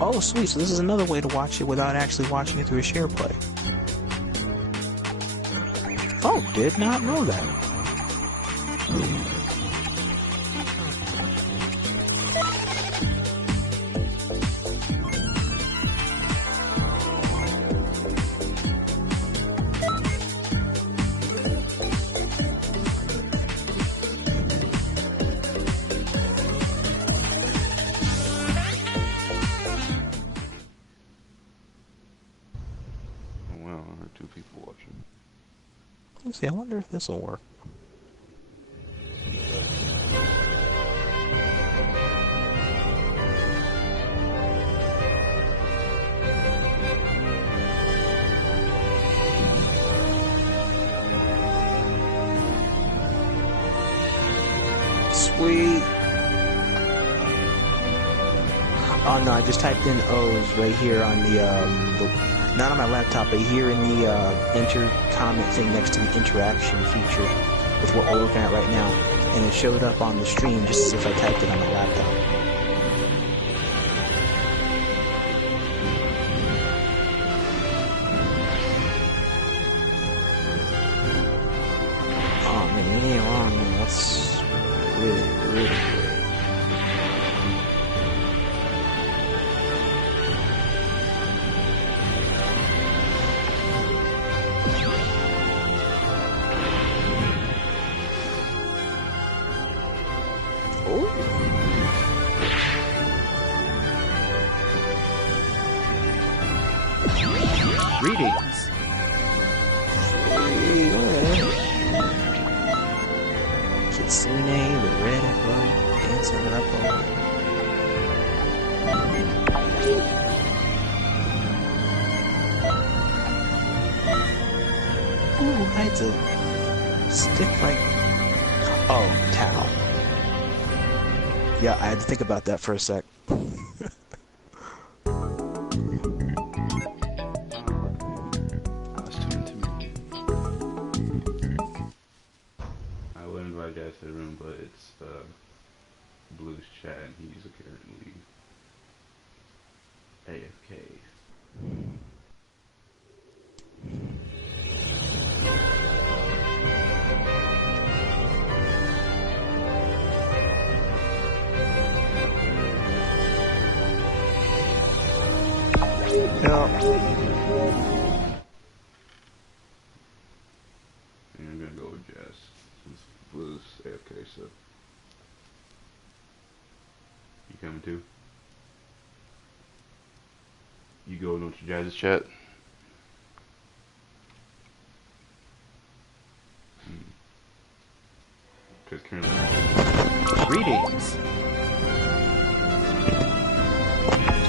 Oh, sweet. So this is another way to watch it without actually watching it through a share play. Oh, did not know that. Let's see, I wonder if this will work. Sweet. Oh no, I just typed in O's right here on the not on my laptop, but here in the enter comment thing next to the interaction feature with what we're looking at right now. And it showed up on the stream just as if I typed it on my laptop. Oh man, you ain't wrong, man. That's really, really good. Greetings. Kitsune, the red apple, dancing apple. Ooh, hides a stick like... Oh, towel. Yeah, I had to think about that for a sec. To the room, but it's Blue's chat and he's currently AFK. And I'm gonna go with Jazz since Blue's AFK, so you coming too? You going with your Jazz's chat? Because currently... Greetings!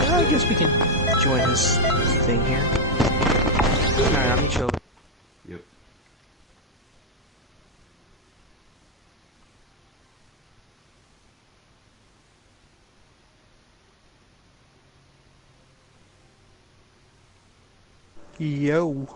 I guess we can join this thing here. Alright, I'm gonna chill. Yep. Yo.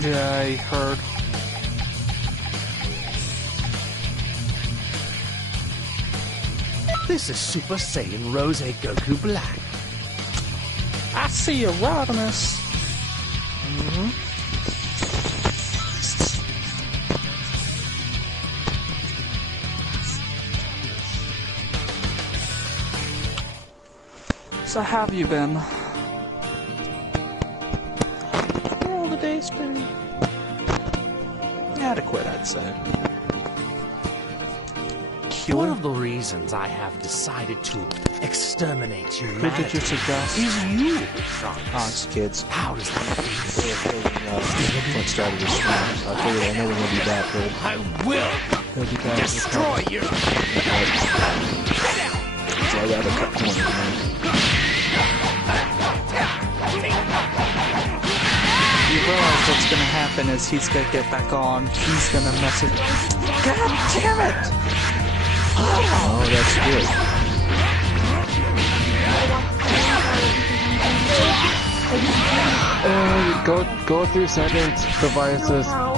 Yeah, I heard. This is Super Saiyan Rose Goku Black. I see you, Rodimus. So how have you been? Well, the day's been adequate, I'd say. One of the reasons I have decided to exterminate humanity Is you, Trunks. Oh, it's kids. How does that feel? What started this stream, so I figured I know we're gonna be back there. I will destroy you! So I gotta cut corners, man. You realize what's gonna happen is he's gonna get back on, he's gonna message. God damn it! Oh, that's good. Go through settings, devices. I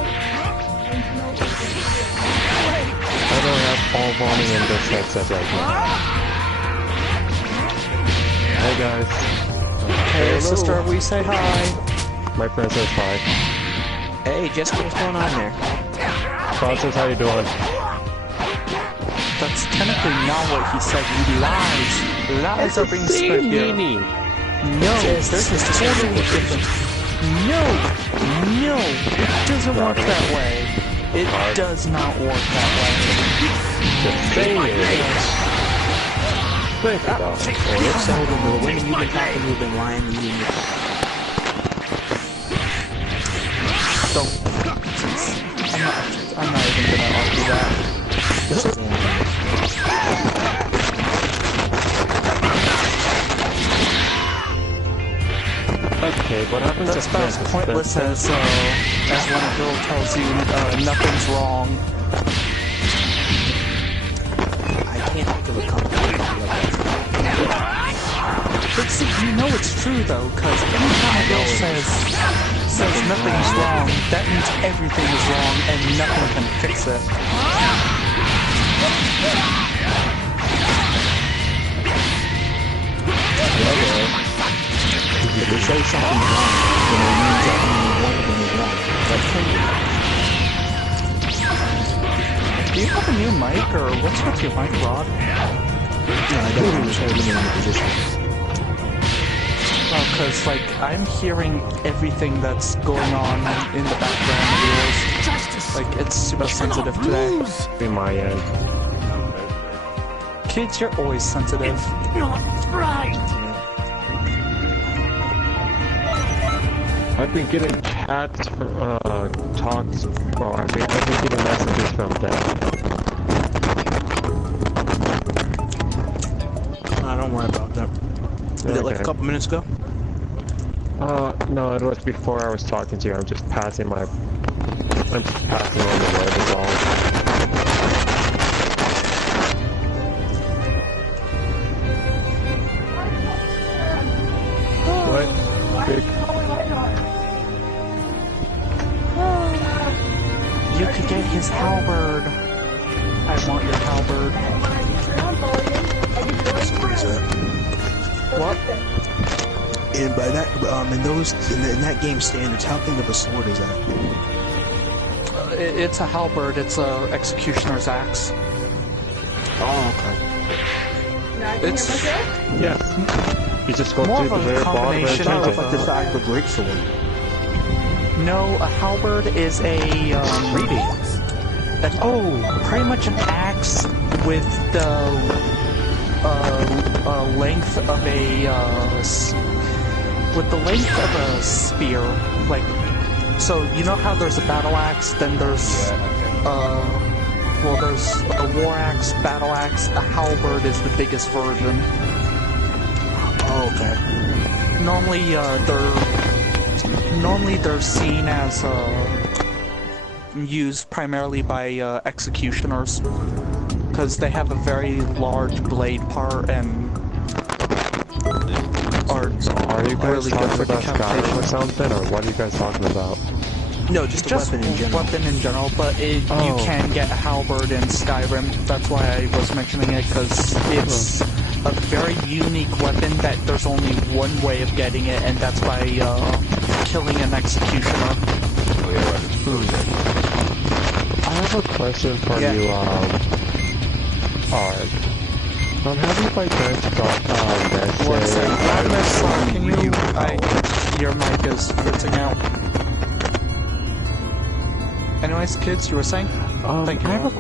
don't have all volume in this headset right now. Hey guys. Hey sister, we say hi. My friend says hi. Hey, Jessica, what's going on there? Francis, how you doing? That's technically not what he said. He lies. Lies are being spread here. No, there's a totally different. No, it doesn't work that way. It does not work that way. Just saying it. Think about it. So the women you've been talking to have been lying to you. Don't. I'm not even gonna argue that. Okay, what happens That's about as pointless as when a girl tells you nothing's wrong. I can't think of a company like that. But see, you know it's true though, because anytime a girl says nothing's wrong, that means everything is wrong and nothing can fix it. If they say something's wrong, then it means that one thing is wrong. That's Do you have a new mic, or what's with your mic, Rod? No, I don't. I'm just holding it in the position. Well, because, like, I'm hearing everything that's going on in the background of yours. Like, it's super sensitive today. In my end. Kids, you're always sensitive. I've been getting talks, or I've been getting messages from them. Don't worry about that. Was it like a couple minutes ago? No, it was before I was talking to you. I'm just passing on the web is all. What? Big. You could get his halberd. I want your halberd. What? And by that, in that game standards, how big of a sword is that? It's a halberd. It's a executioner's axe. Oh, okay. It's Yes. You just go more to the of a very bottom and combination change of it. The size of a great sword. No, a halberd is a pretty much an axe with the length of a spear. Like, so you know how there's a battle axe, then there's there's a war axe, battle axe. A halberd is the biggest version. Oh, okay. Normally they're seen as used primarily by executioners because they have a very large blade part and are you guys really good talking for about Skyrim or something, or what are you guys talking about? No, just a weapon in general. Weapon in general, but you can get a halberd in Skyrim. That's why I was mentioning it, because it's a very unique weapon that there's only one way of getting it, and that's by killing an executioner. I have a question for you, Art. Have you by chance got What's that? Can you... your mic is fritzing out. Anyways, kids, you were saying? Thank you. I have a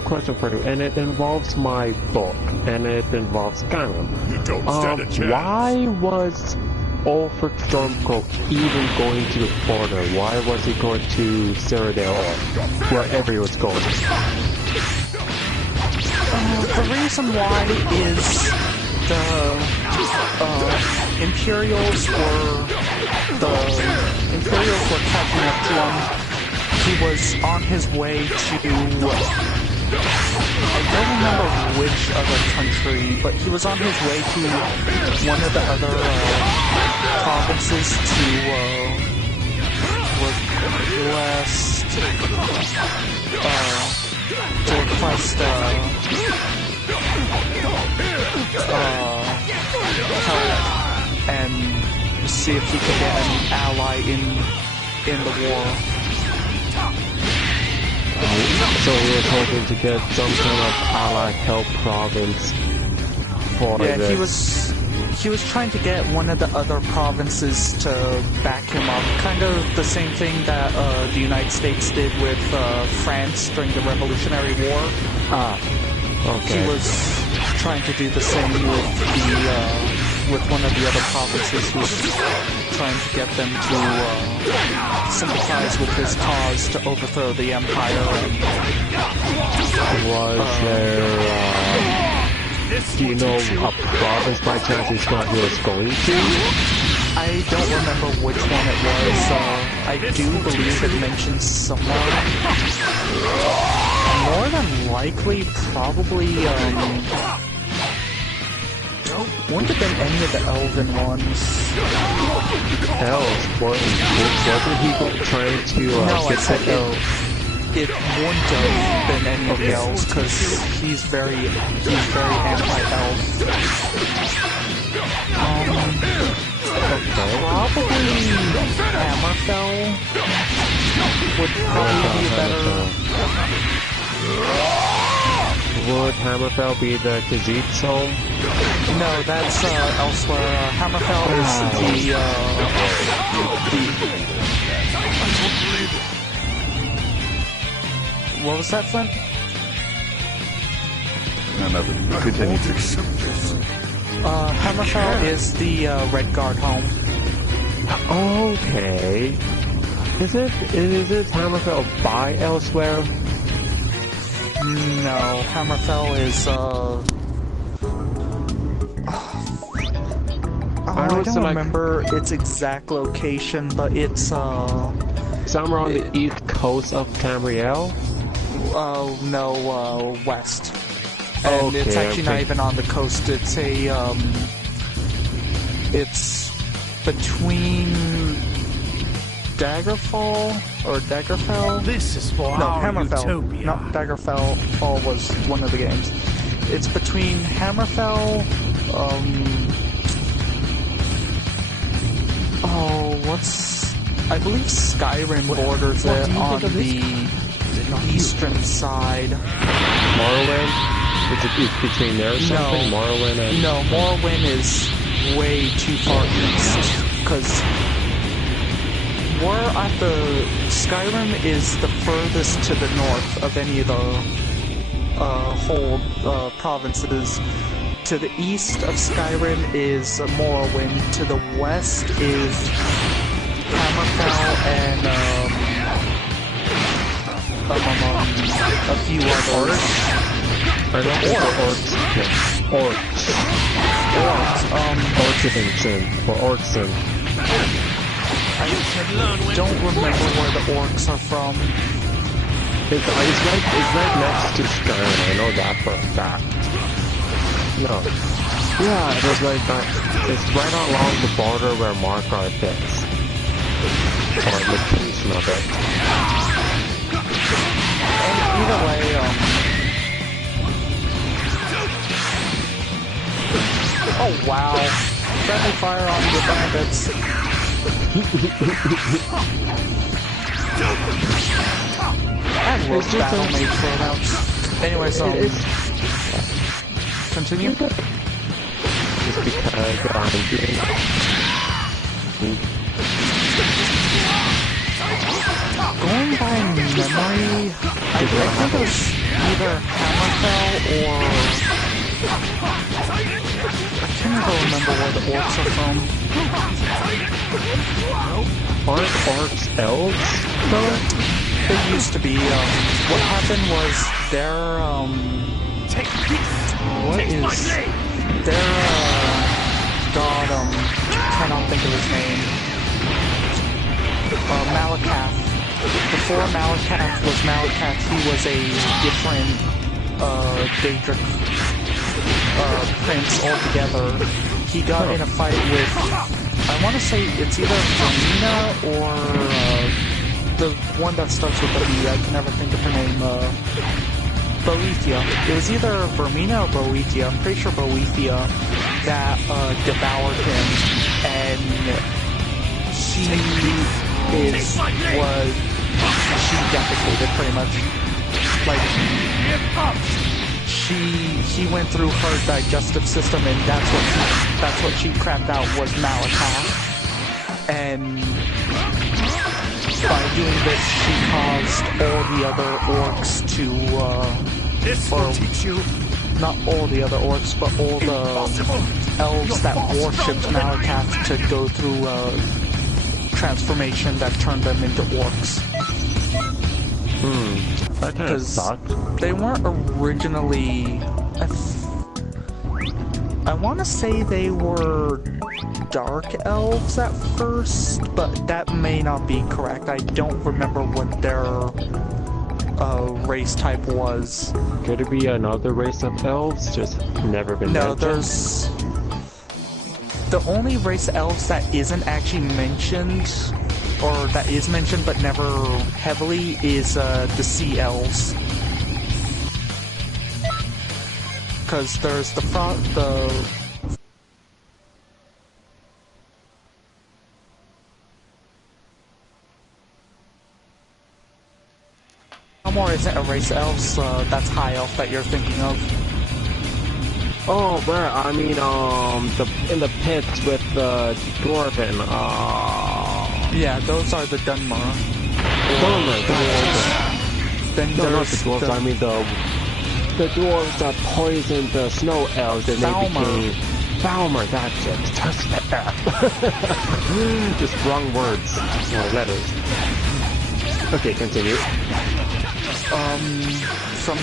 question for you, and it involves my book, and it involves Skyrim. You don't stand a chance. Why was Ulfric Stormcloak even going to the border? Why was he going to Cyrodiil or wherever he was going? The reason why is the Imperials were catching up to him. He was on his way to, I don't remember which other country, but he was on his way to one of the other provinces to request, help and see if he could get an ally in the war. So he was hoping to get some kind of ally help province for this. He was trying to get one of the other provinces to back him up. Kind of the same thing that the United States did with France during the Revolutionary War. Okay. He was trying to do the same with one of the other provinces. He was trying to get them to sympathize with his cause to overthrow the empire. Was there... do you know a province by chance he was going to? I don't remember which one it was. I do believe it mentions someone. More than likely, probably, wouldn't have been any of the elven ones. Elves? Wasn't he trying to get the elves? It wouldn't have been any of the elves, because he's very anti-elf. Probably Hammerfell would probably be better. Would Hammerfell be the Khajiit's home? No, that's elsewhere. Hammerfell is What was that, Flint? No, nothing. Continue. Hammerfell is the Red Guard home. Okay. Is it Hammerfell by elsewhere? No, Hammerfell is I don't remember its exact location, but it's somewhere on the east coast of Tamriel? No, west. And it's actually not even on the coast. It's it's between Daggerfall or Daggerfell? This is for Hammerfell. Utopia. Not Daggerfell. Fall was one of the games. It's between Hammerfell, I believe Skyrim borders it on the eastern side. Morrowind? Is it between there or something? No. Morrowind and... No, Morrowind is way too far east, because we're at the... Skyrim is the furthest to the north of any of the whole provinces. To the east of Skyrim is Morrowind. To the west is Hammerfell and a few others. Orcs. I don't remember where the orcs are from. It's right next to Skyrim, I know that for a fact. No. Yeah, it was like that. It's right along the border where Markarth is. Or location of it. And either way, oh wow. Friendly fire on the bandits. And we're battle made throwouts. Anyway, so continue. Just because I'm doing going by memory, I think it was either Hammerfell or... I can't even remember where the orcs are from. Aren't orcs elves, though? They used to be. What happened was their, their, god, cannot think of his name. Malakath. Before Malakath was Malakath, he was a different, Daedric, prince altogether. He got in a fight with, I want to say it's either Vermina or the one that starts with a B. I can never think of her name. Boethia. It was either Vermina or Boethia. I'm pretty sure Boethia that devoured him, and she defecated pretty much. Like he went through her digestive system, and that's what she crapped out was Malakath. And by doing this, she caused all the other orcs to, This will teach you. not all the other orcs, but all the elves that worshipped Malakath to go through a transformation that turned them into orcs. That kind of sucked. They weren't originally... I want to say they were dark elves at first, but that may not be correct. I don't remember what their race type was. Could it be another race of elves? Just never been mentioned? No, there's... The only race of elves that isn't actually mentioned, or that is mentioned but never heavily, is the sea elves. Because there's the Thalmor isn't a race of elves, that's high elf that you're thinking of. Oh, where? I mean, in the pits with the dwarven, Yeah, those are the Dunmer. Then No, not there's the dwarves, I mean the dwarves that poisoned the snow elves and they became... Thalmor, that's it. Just that. Just wrong words. No, letters. Okay, continue. From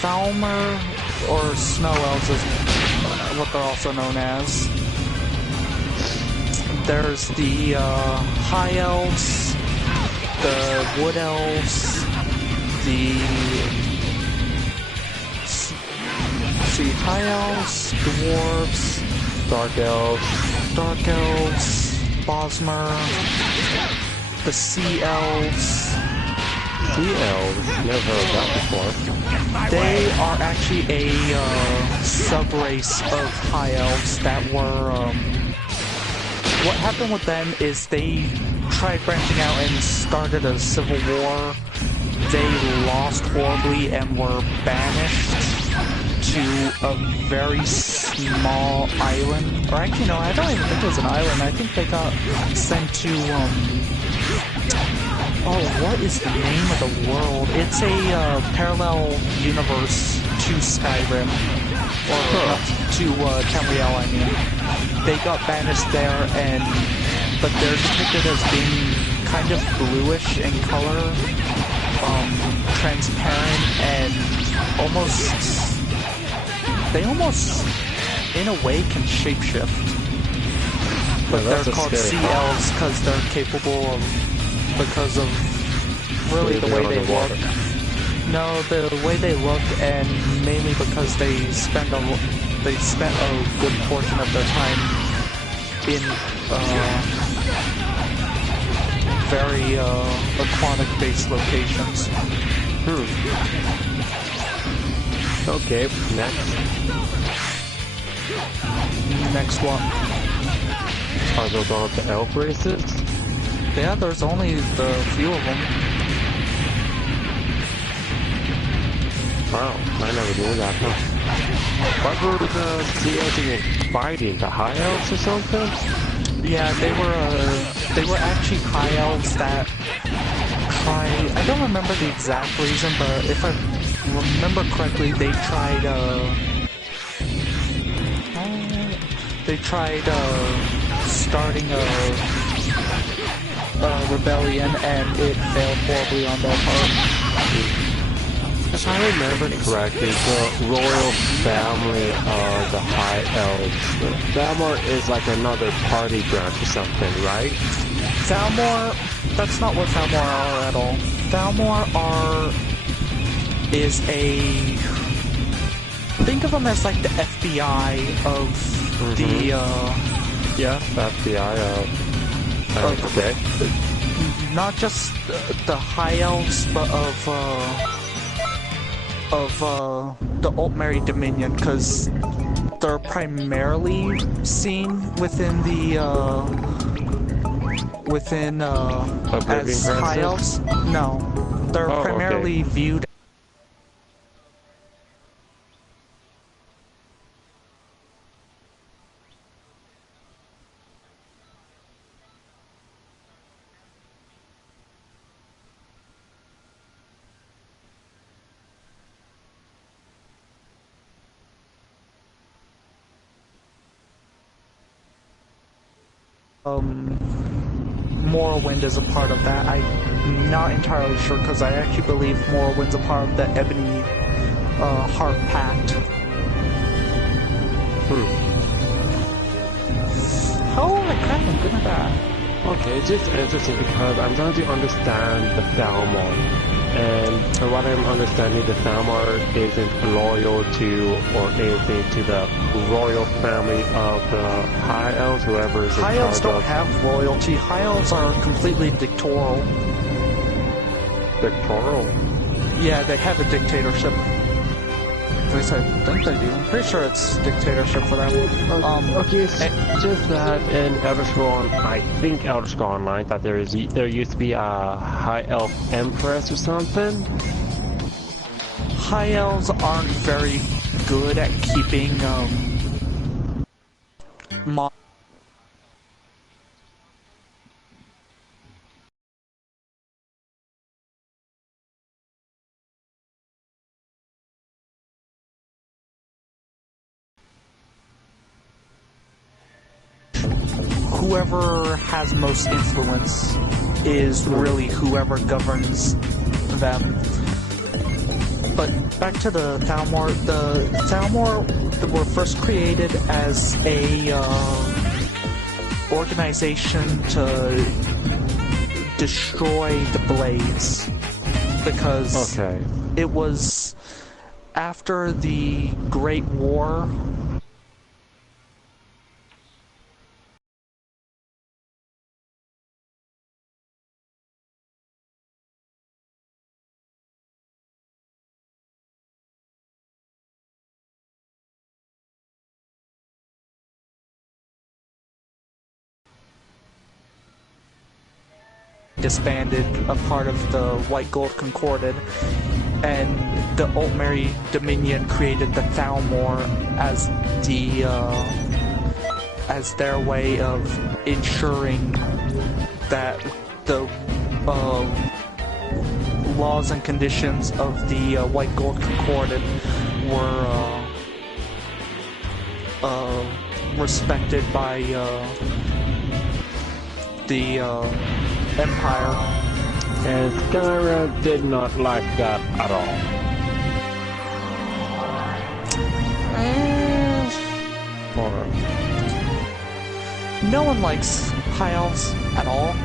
Thalmor, or snow elves is what they're also known as. There's the high elves, the wood elves, the high elves, dwarves, dark elves, Bosmer, the sea elves. Sea elves? Never heard of that before. They are actually a sub-race of high elves that were, what happened with them is they tried branching out and started a civil war. They lost horribly and were banished to a very small island. Or actually, no, I don't even think it was an island. I think they got sent to, oh, what is the name of the world? It's a parallel universe to Skyrim. Or to Tamriel, I mean. They got banished there, but they're depicted as being kind of bluish in color, transparent, and they almost, in a way, can shapeshift. But they're called sea elves because they're capable of, because of really the way they look. No, the way they look, and mainly because they spent a good portion of their time in very aquatic-based locations. Okay, next. Next one. Are those all the elf races? Yeah, there's only the few of them. Wow, I never knew that, huh? What were the sea elves even fighting? The high elves or something? Yeah, they were actually high elves that tried... I don't remember the exact reason, but if I remember correctly, they tried starting a rebellion, and it failed horribly on their part. If I remember correctly, the royal family are the high elves. Thalmor is like another party branch or something, right? Thalmor, that's not what Thalmor are at all. Thalmor is a... Think of them as like the FBI of the, Yeah, FBI of... okay. not just the High Elves, but of the Altmeri Dominion, because they're primarily seen within the as High Elves. No, they're primarily viewed. Morrowind is a part of that. I'm not entirely sure because I actually believe Morrowind's a part of the Ebony Heart Pact. Holy crap, I'm good at that. Okay, it's just interesting because I'm trying to understand the Thalmor. And from what I'm understanding, the Thalmor isn't loyal to or anything to the royal family of the High Elves, whoever is in charge of. High Elves don't have royalty. High Elves are completely dictatorial. Dictatorial? Yeah, they have a dictatorship. At least I think they do. I'm pretty sure it's dictatorship for them. Okay, it's just that in Elder Scrolls, I think Elder Scrolls Online, that there used to be a High Elf Empress or something. High Elves aren't very good at keeping whoever has most influence is really whoever governs them. But back to the Thalmor. The Thalmor were first created as a organization to destroy the Blades, because it was after the Great War. Disbanded, a part of the White Gold Concorded, and the Altmeri Dominion created the Thalmor as their way of ensuring that the laws and conditions of the White Gold Concorded were respected by the Empire. And Skyrim did not like that at all. No one likes High Elves at all.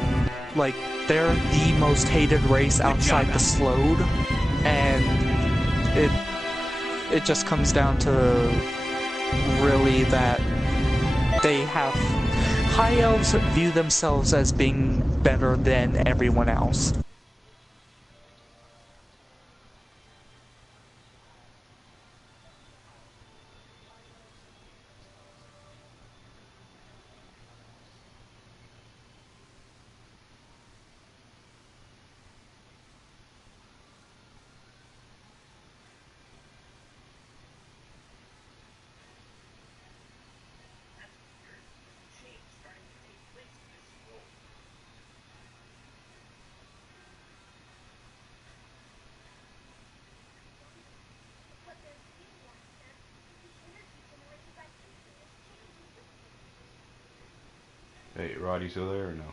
Like, they're the most hated race outside the Slode, and it just comes down to really that they have... High Elves view themselves as being better than everyone else. Hey, Rod, you still there or no?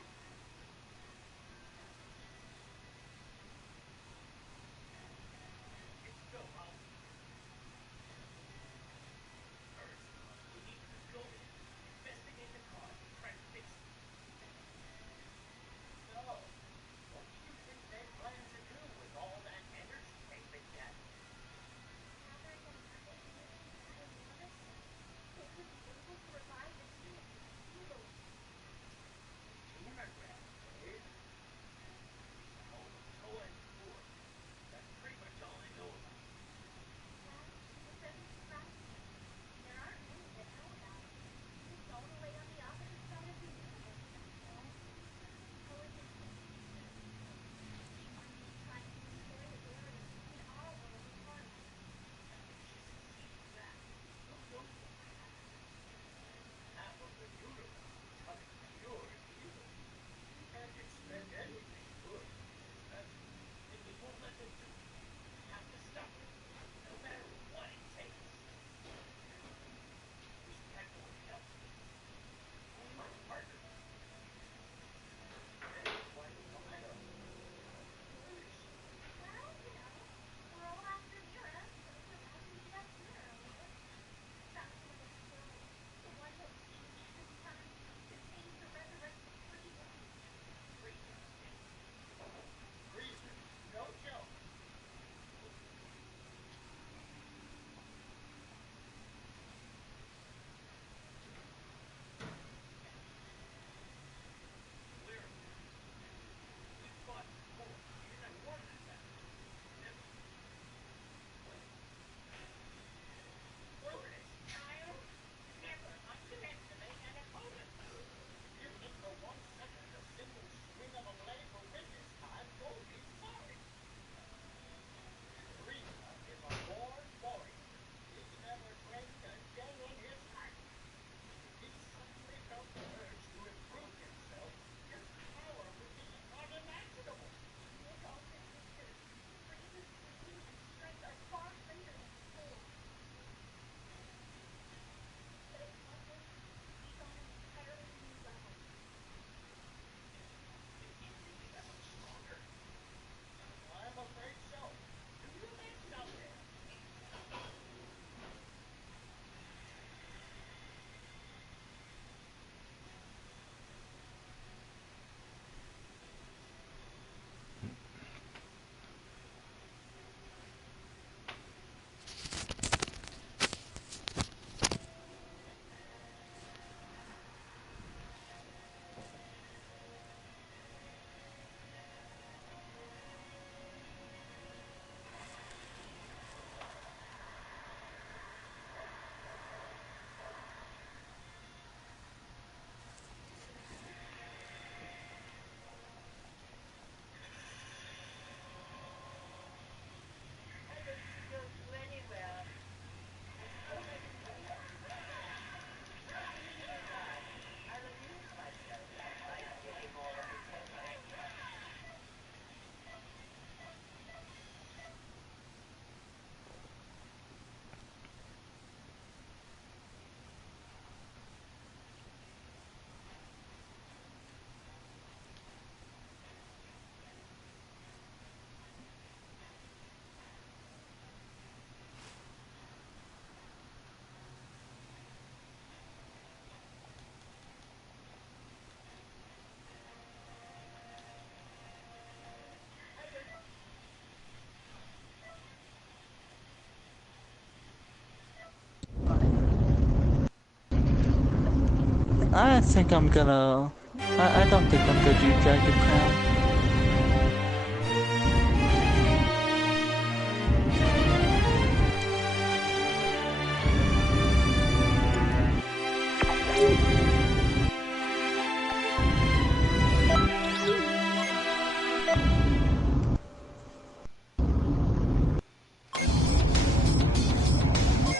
I think I'm gonna... I don't think I'm gonna do Jagged Crown.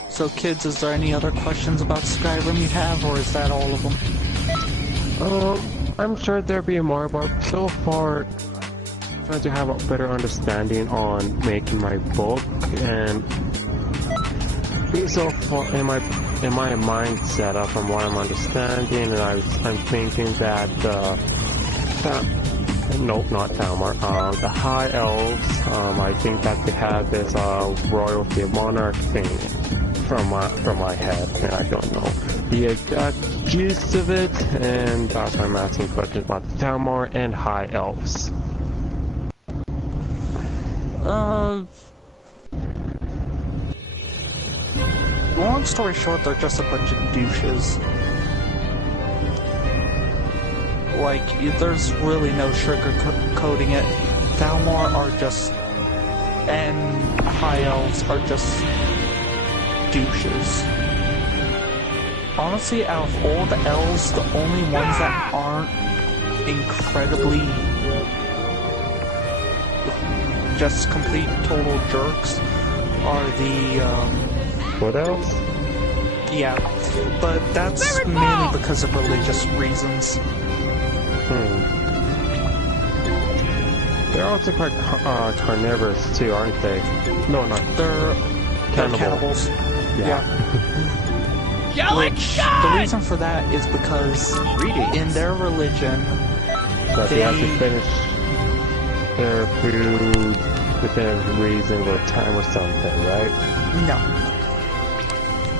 So kids, is there any other questions about Skyrim you have, or is that all of them? I'm sure there'll be more, but so far, trying to have a better understanding on making my book, and so far in my mindset from what I'm understanding, and I'm thinking that nope, not Thalmor. The High Elves, I think that they have this royalty monarch thing from my head, and I don't know the exact gist of it, and that's why I'm asking questions about Thalmor and High Elves. Long story short, they're just a bunch of douches. Like, there's really no sugarcoating it. Thalmor are just... and High Elves are just... douches. Honestly, out of all the elves, the only ones that aren't incredibly just complete total jerks are the What else? yeah, but that's mainly because of religious reasons. They're also quite carnivorous too, aren't they? No, not. They're cannibals. Yeah. Which, the reason for that is because in their religion, But they have to finish their food within a reasonable time or something, right? no.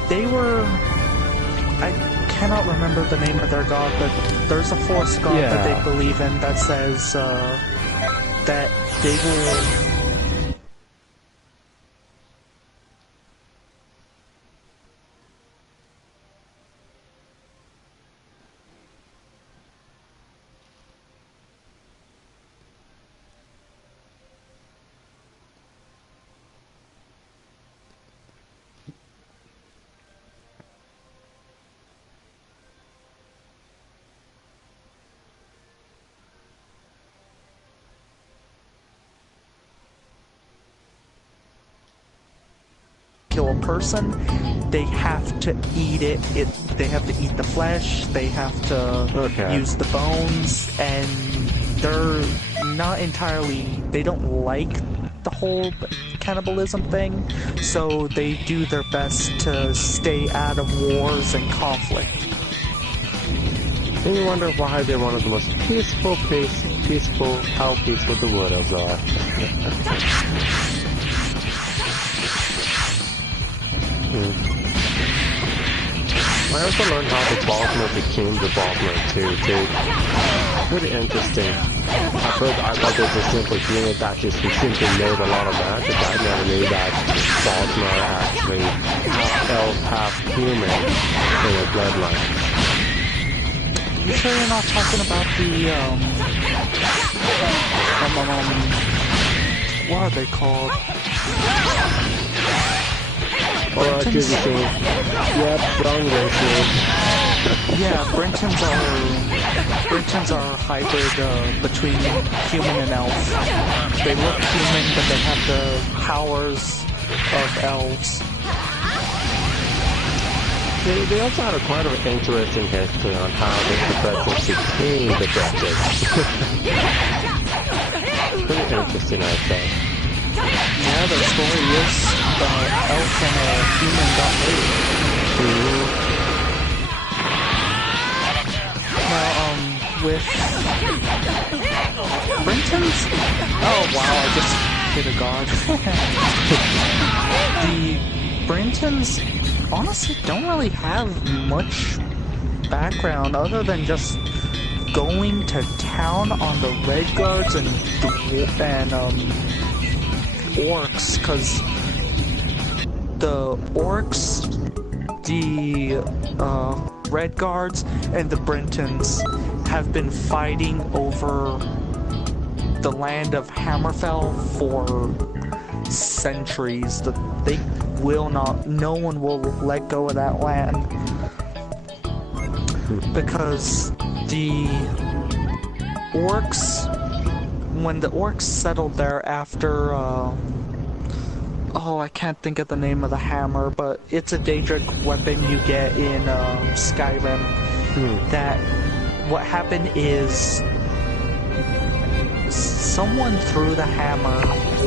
They were... I cannot remember the name of their god, but there's a force god that they believe in that says that they will... kill a person, they have to eat it. They have to eat the flesh, they have to use the bones, and they're not entirely... they don't like the whole cannibalism thing, so they do their best to stay out of wars and conflict. And you wonder why they're one of the most peaceful, how peaceful the widows are. I also learned how the Ballsmer became the Ballsmer too. Pretty interesting. At first I thought it was a simple unit that just simply made a lot of magic. I never knew that Ballsmer are actually half elf, half human in their bloodline. You sure you're not talking about the, what are they called? Brenton's? Yep, wrong races. Yeah, Brenton's are a hybrid between human and elf. They look human, but they have the powers of elves. They also had quite an interesting history on how the Bretons became the Bretons. Pretty interesting, I'd say. Yeah, the story is elf and a human got married. Now, with Brenton's... oh wow, I just hit a god. The Brentons honestly don't really have much background other than just going to town on the Red Guards and orcs, because the orcs, Red Guards and the Brentons have been fighting over the land of Hammerfell for centuries. They will not, no one will let go of that land. Because the orcs, when the orcs settled there after, oh, I can't think of the name of the hammer, but it's a Daedric weapon you get in Skyrim. That what happened is someone threw the hammer.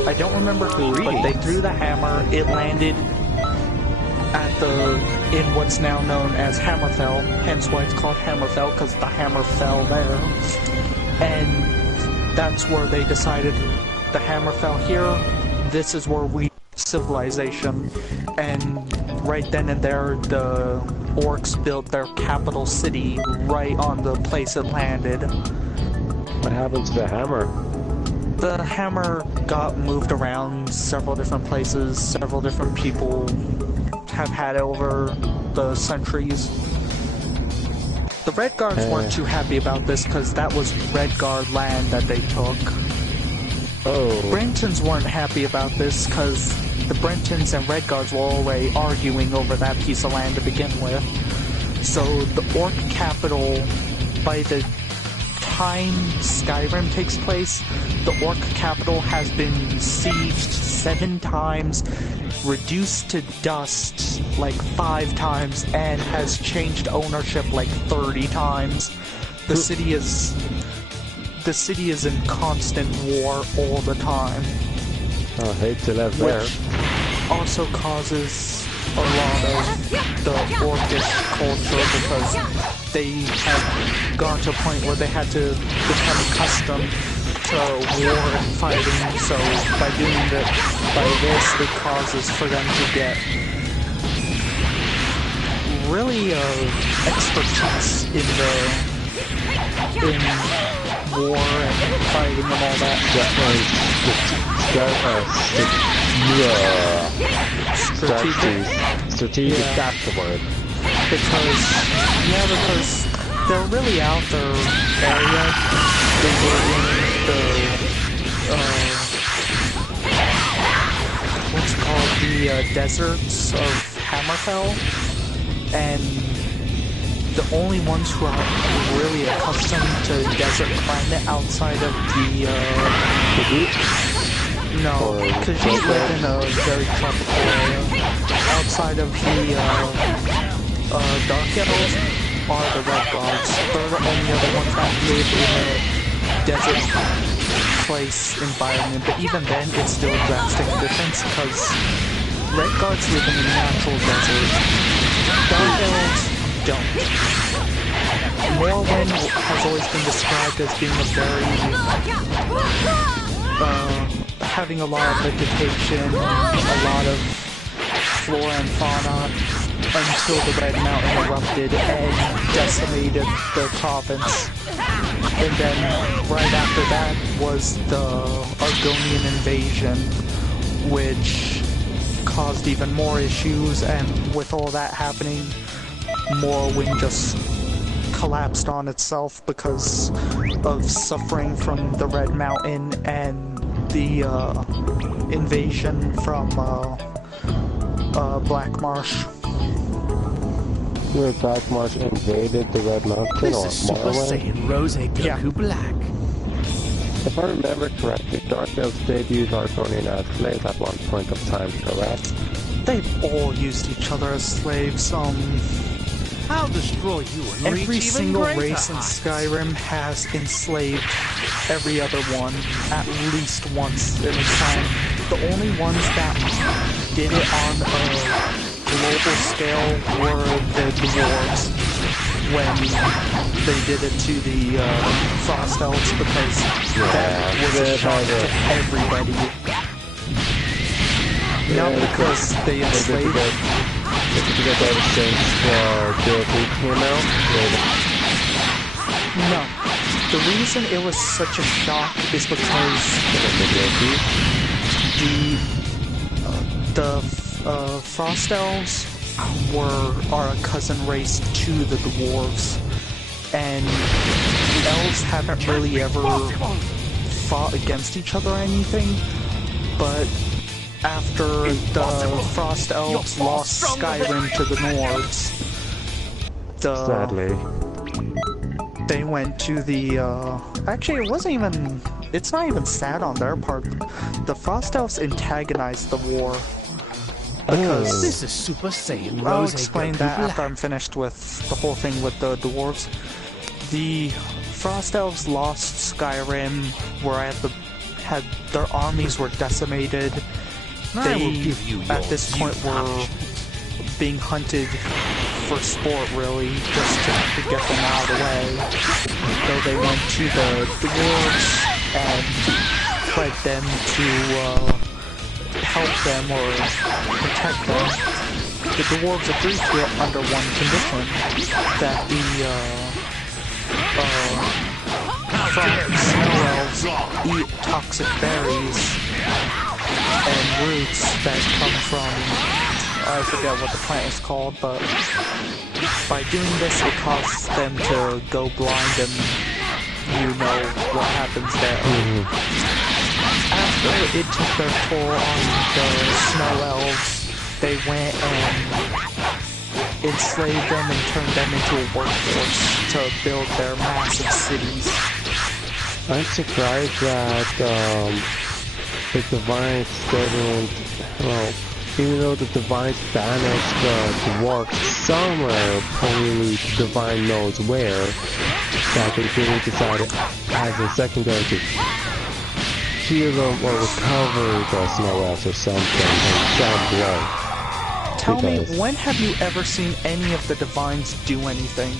I don't remember who, but they threw the hammer. It landed at in what's now known as Hammerfell, hence why it's called Hammerfell, because the hammer fell there. And that's where they decided the hammer fell here. This is where we civilization. And right then and there, the orcs built their capital city right on the place it landed. What happened to the hammer? The hammer got moved around several different places. Several different people have had it over the centuries. The Red Guards weren't too happy about this because that was Red Guard land that they took. Oh. Brentons weren't happy about this because the Brentons and Red Guards were already arguing over that piece of land to begin with. So the orc capital, by the time Skyrim takes place, the orc capital has been sieged 7 times, reduced to dust like 5 times, and has changed ownership like 30 times. The city is in constant war all the time. I hate to live there. Which also causes a lot of the orcish culture because they had gone to a point where they had to become accustomed to war and fighting. So by doing this, it causes for them to get really expertise in war and fighting and all that. Strategic, yeah. that's the word. Because they're really out their area. They were in the, what's it called, the deserts of Hammerfell, and the only ones who are really accustomed to desert climate outside of no, because you live in a very tropical area. Outside of the Dark Elves are the Red Guards. They're the only other ones that live in a desert place environment. But even then, it's still a drastic difference because Red Guards live in a natural desert. Dark Elves don't. Morrowind has always been described as being a very having a lot of vegetation, a lot of flora and fauna, until the Red Mountain erupted and decimated the province. And then right after that was the Argonian invasion, which caused even more issues, and with all that happening, Morrowind just collapsed on itself because of suffering from the Red Mountain and the invasion from Black Marsh. Where Black Marsh invaded the Red Mountain This or is Super Morrowind? Saiyan Rose Goku Black. If I remember correctly, Dark Elves did use Argonian as slaves at one point of time, correct? They've all used each other as slaves. I'll destroy you and reach Every even single greater race in heights. Skyrim has enslaved every other one at least once in a time. The only ones that did it on a global scale were the dwarves when they did it to the Frost Elves, because that was a shock to everybody. Not because they enslaved. Did you get that since DLC came out? No. The reason it was such a shock is because the Frost Elves are a cousin race to the dwarves, and elves haven't really ever fought against each other or anything, but after the Frost Elves lost Skyrim to the Nords, Sadly. they went to the, actually it's not even sad on their part. The Frost Elves antagonized the war. Because This is Super Saiyan I'll Rose explain that after I'm finished with the whole thing with the dwarves. The Frost Elves lost Skyrim, where their armies were decimated. They, at this point, were being hunted for sport, really, just to get them out of the way. So they went to the dwarves and fled them to help them or protect them. The dwarves agreed to it under one condition, that the snow elves eat toxic berries and roots that come from, I forget what the plant is called, but by doing this it causes them to go blind, and you know what happens there. After it took their toll on the snow elves, they went and enslaved them and turned them into a workforce to build their massive cities. I'm surprised that the Divines didn't, well, even though the Divines banished the dwarves somewhere, only the Divine knows where, that they didn't decide as a secondary to heal them or recover the snow elves or something in some way. Tell me, when have you ever seen any of the Divines do anything?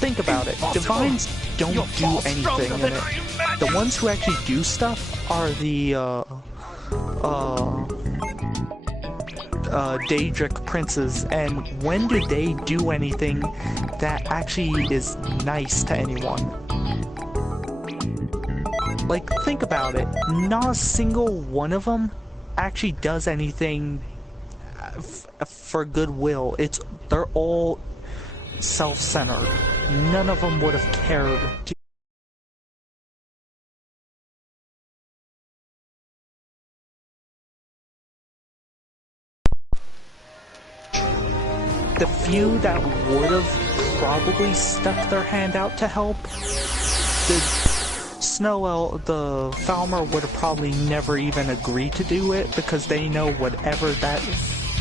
Think about it. Divines don't do anything in it. The ones who actually do stuff are the, Daedric princes, and when do they do anything that actually is nice to anyone? Like, think about it. Not a single one of them actually does anything for goodwill. They're all self-centered. None of them would have cared to. The few that would have probably stuck their hand out to help, the Falmer would have probably never even agreed to do it, because they know whatever that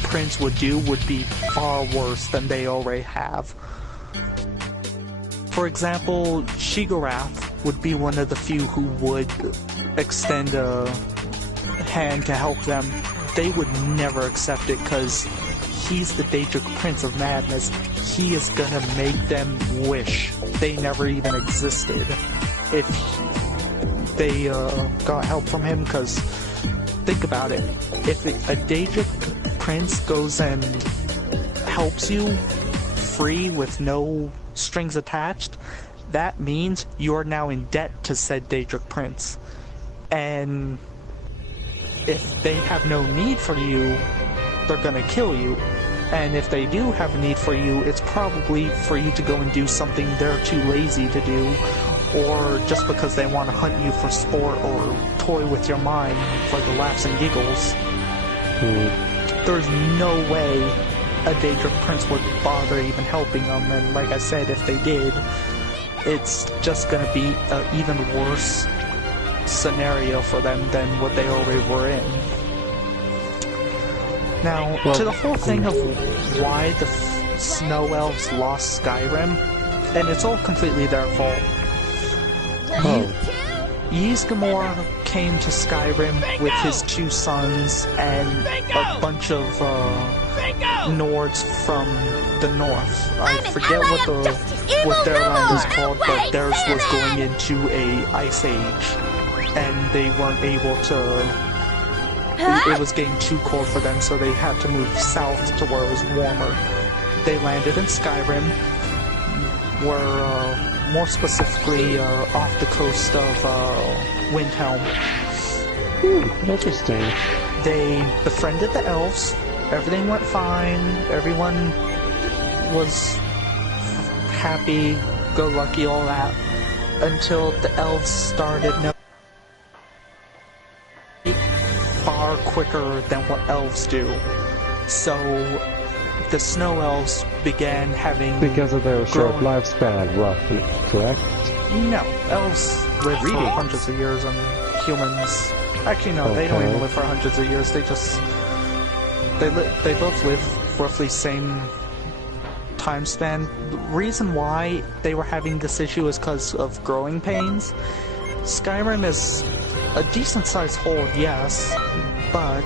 prince would do would be far worse than they already have. For example, Shigarath would be one of the few who would extend a hand to help them. They would never accept it, because he's the Daedric Prince of Madness. He is gonna make them wish they never even existed if they got help from him, because think about it. If a Daedric Prince goes and helps you free with no strings attached, that means you are now in debt to said Daedric Prince. And if they have no need for you, they're gonna kill you. And if they do have a need for you, it's probably for you to go and do something they're too lazy to do, or just because they want to hunt you for sport or toy with your mind for the laughs and giggles. There's no way a Daedric Prince would bother even helping them, and like I said, if they did, it's just gonna be an even worse scenario for them than what they already were in. Now, to the whole thing of why the Snow Elves lost Skyrim, and it's all completely their fault. Ysgramor came to Skyrim with his 2 sons and a bunch of Nords from the north. I forget what their land is called, but theirs was going into a ice age, and they weren't able to. It was getting too cold for them, so they had to move south to where it was warmer. They landed in Skyrim, were more specifically off the coast of Windhelm. Interesting. They befriended the elves, everything went fine. Everyone was happy, go lucky, all that, until the elves started far quicker than what elves do. So the snow elves began having Because of their short lifespan, roughly, correct? No, elves live for hundreds of years, and humans... Actually, no, they don't even live for hundreds of years. They just... They both live roughly same time span. The reason why they were having this issue is because of growing pains. Skyrim is a decent-sized hole, yes, but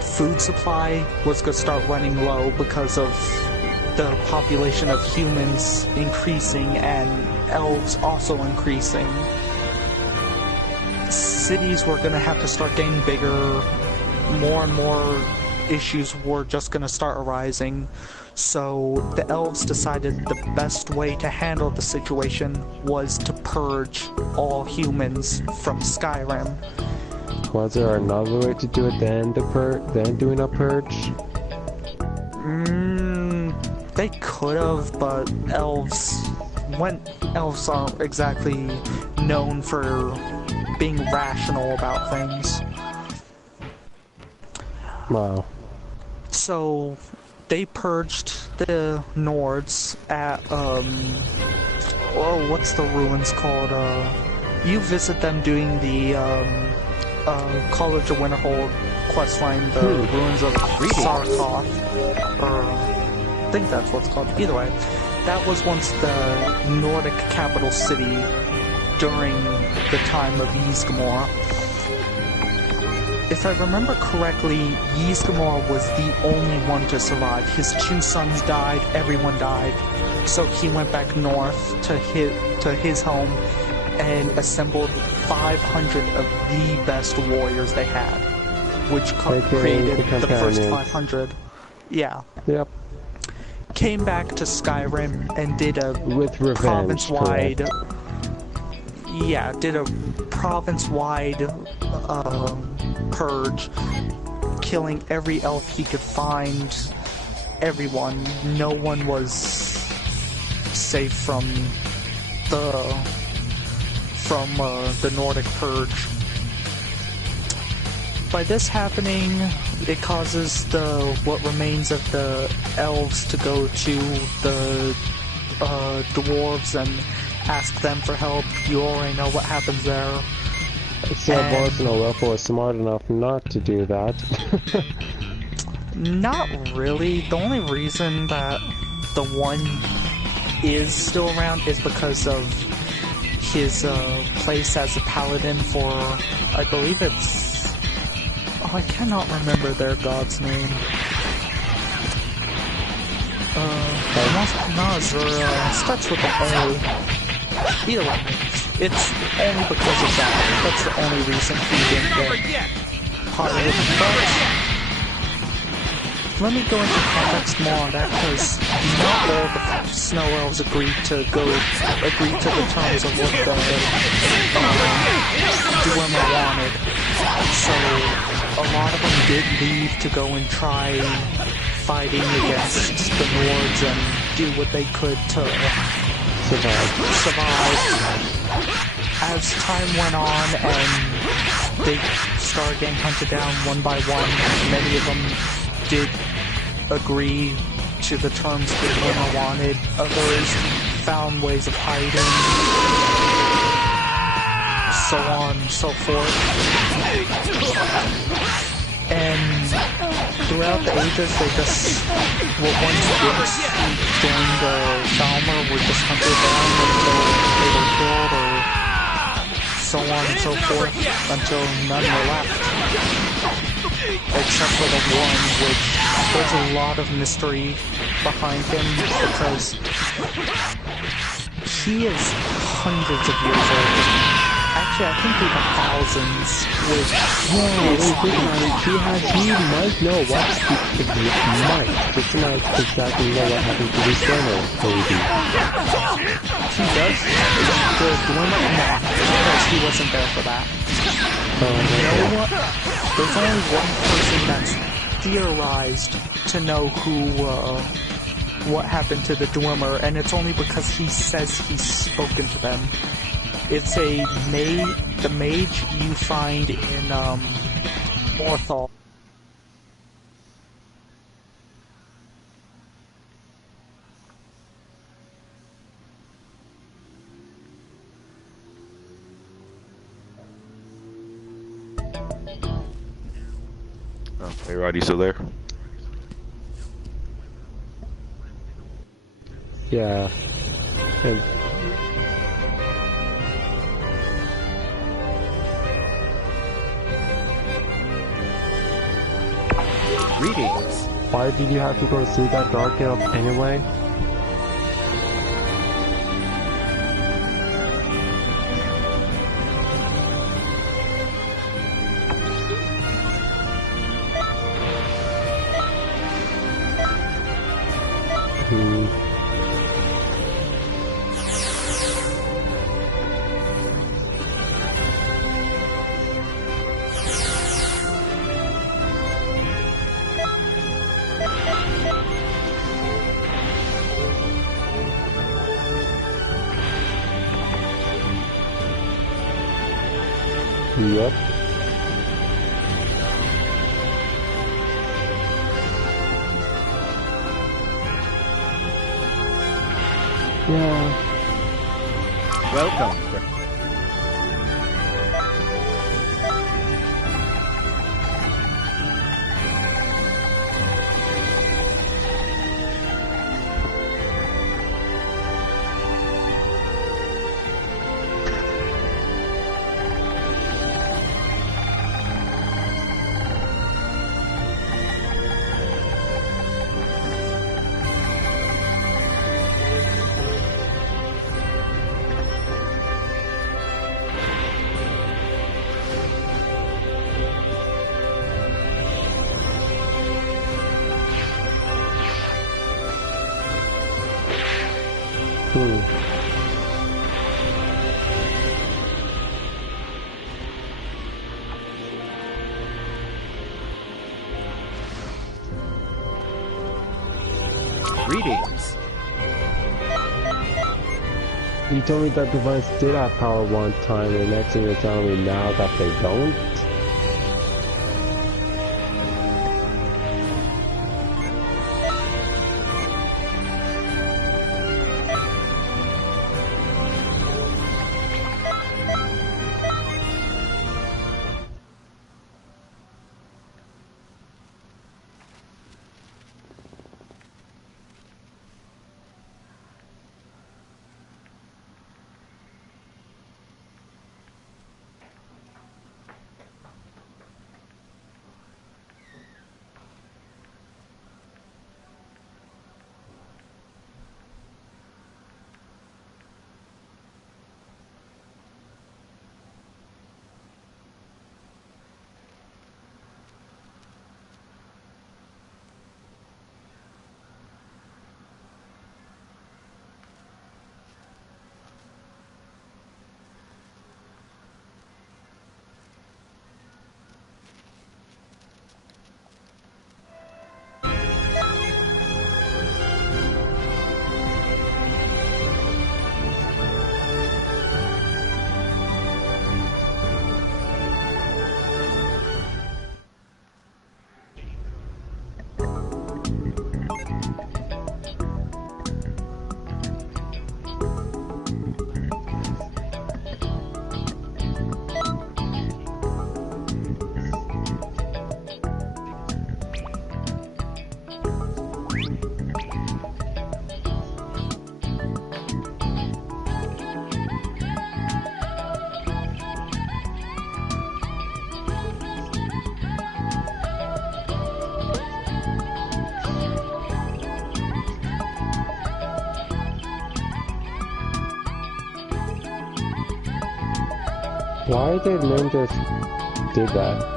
food supply was going to start running low because of the population of humans increasing and elves also increasing. Cities were going to have to start getting bigger. More and more issues were just going to start arising. So the elves decided the best way to handle the situation was to purge all humans from Skyrim. Was there another way to do it than doing a purge? They could have, but elves aren't exactly known for being rational about things. Wow. So they purged the Nords at what's the ruins called? You visit them doing the College of Winterhold questline, the ruins of Sarkoth, or I think that's what's called. Either way, that was once the Nordic capital city during the time of Ysgramor. If I remember correctly, Ysgramor was the only one to survive. His 2 sons died, everyone died. So he went back north to his home and assembled 500 of the best warriors they had, which created the first 500. Yeah. Yep. Came back to Skyrim and did a province-wide... Yeah, did a province-wide purge, killing every elf he could find, everyone. No one was safe from the Nordic purge. By this happening, it causes what remains of the elves to go to the dwarves and ask them for help. You already know what happens there. Except Ball Xenoverse was smart enough not to do that. Not really. The only reason that the one is still around is because of his place as a paladin for, I believe it's... Oh, I cannot remember their god's name. Starts with an A. Either way, it's only because of that. That's the only reason he didn't get part of it. But let me go into context more on that, because not all the snow elves agreed to the terms of what the Dwemer wanted. So a lot of them did leave to go and try fighting against the Nords and do what they could to survive. As time went on and they started getting hunted down one by one, many of them did agree to the terms that Dwemer wanted. Others found ways of hiding, so on and so forth. And throughout the ages, they just were once during the Falmer were just hunted down until they were killed, or so on and so forth, until none were left. Except for the one, which there's a lot of mystery behind him, because he is hundreds of years old. Actually, I think even thousands. He might know what's just might exactly know what happened to this Dwemer baby. He does? The Dwemer? No, because he wasn't there for that. You know what? There's only one person that's theorized to know what happened to the Dwemer, and it's only because he says he's spoken to them. It's the mage you find in Morthal. Hey Rod, you still there? Yeah. Greetings. Why did you have to go see that dark elf anyway? Yep. Yeah. Welcome. Greetings. You told me that device did have power one time, and next thing you're telling me now that they don't? Why did Moon just do that?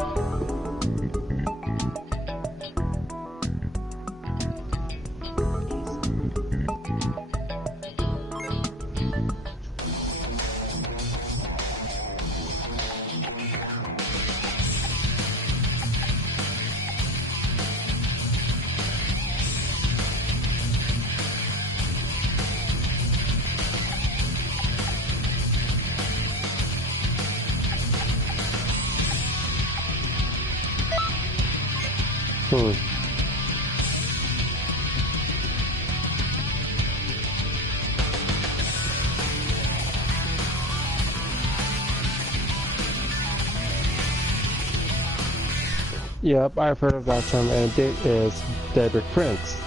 Yep, I've heard of that term, and it is Deadly Prince.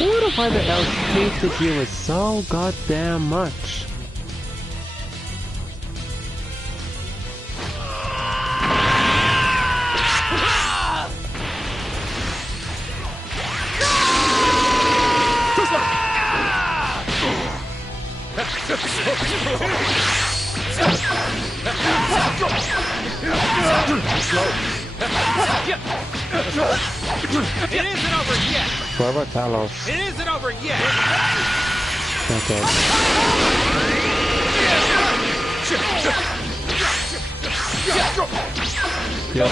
I wonder why the elves hated you so goddamn much. It isn't over yet! What about Talos? It isn't over yet! Okay. Yep.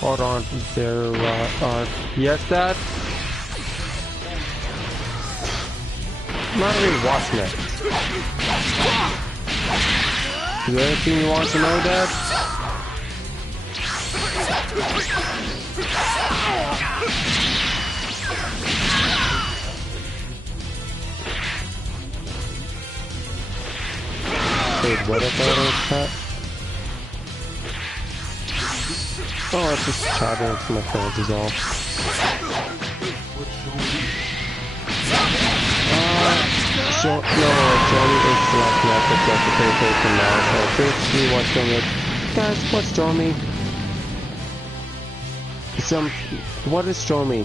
Hold on, there are... Yes, Dad? Not really watching it. Is there anything you want to know, Dad? Wait, what about it, Pat? Oh, it's just chatting with my friends is all. No, Johnny is selecting out the justification from now. So basically what's Johnny is, guys, what's Johnny? What is Johnny?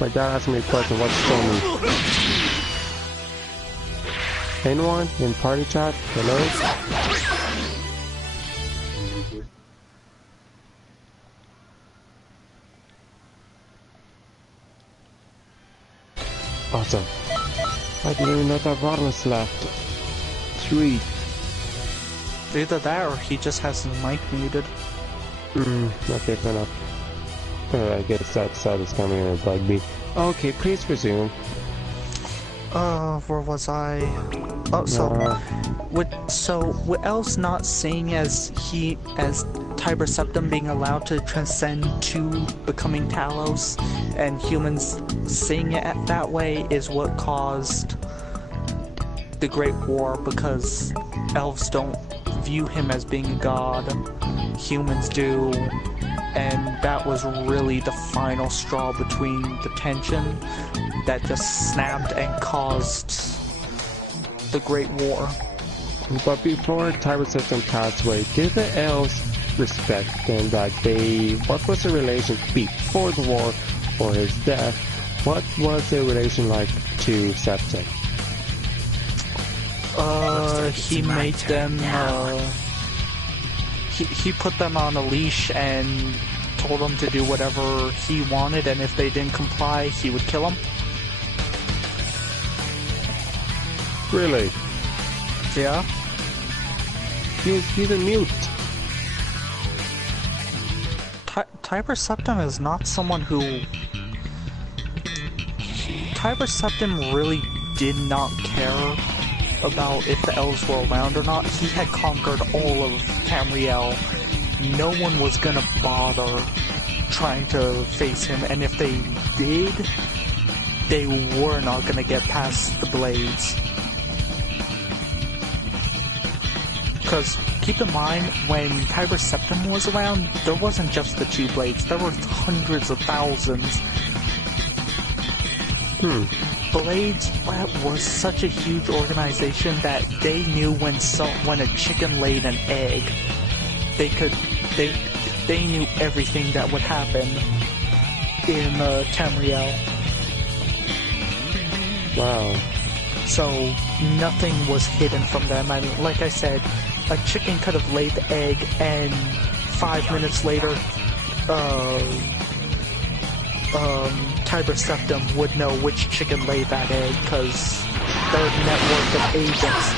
My dad asked me a question, what's Johnny? Anyone in party chat? Hello? Awesome. I didn't even know that Rod was left. Sweet. Either that or he just has his mic muted. Okay, fair enough. I guess that side is coming in and bug me. Okay, please resume. Where was I? Oh, so with elves not seeing as Tiber Septim being allowed to transcend to becoming Talos, and humans seeing it that way is what caused the Great War, because elves don't view him as being a god, humans do, and that was really the final straw between the tension that just snapped and caused the Great War. But before Tiber Septim passed away, did the elves respect them that they... What was the relation before the war or his death? What was their relation like to Septim? He made them, he put them on a leash and told them to do whatever he wanted, and if they didn't comply, he would kill them. Really? Yeah? He's a mute. Tiber Septim is not someone who... Tiber Septim really did not care about if the elves were around or not. He had conquered all of Tamriel. No one was gonna bother trying to face him, and if they did, they were not gonna get past the blades. Because keep in mind, when Tiber Septim was around, there wasn't just the 2 blades, there were hundreds of thousands. Blades was such a huge organization that they knew when a chicken laid an egg, they knew everything that would happen in Tamriel. Wow. So nothing was hidden from them. I mean, like I said, a chicken could have laid the egg, and 5 minutes later, Tiber Septim would know which chicken laid that egg, because their network of agents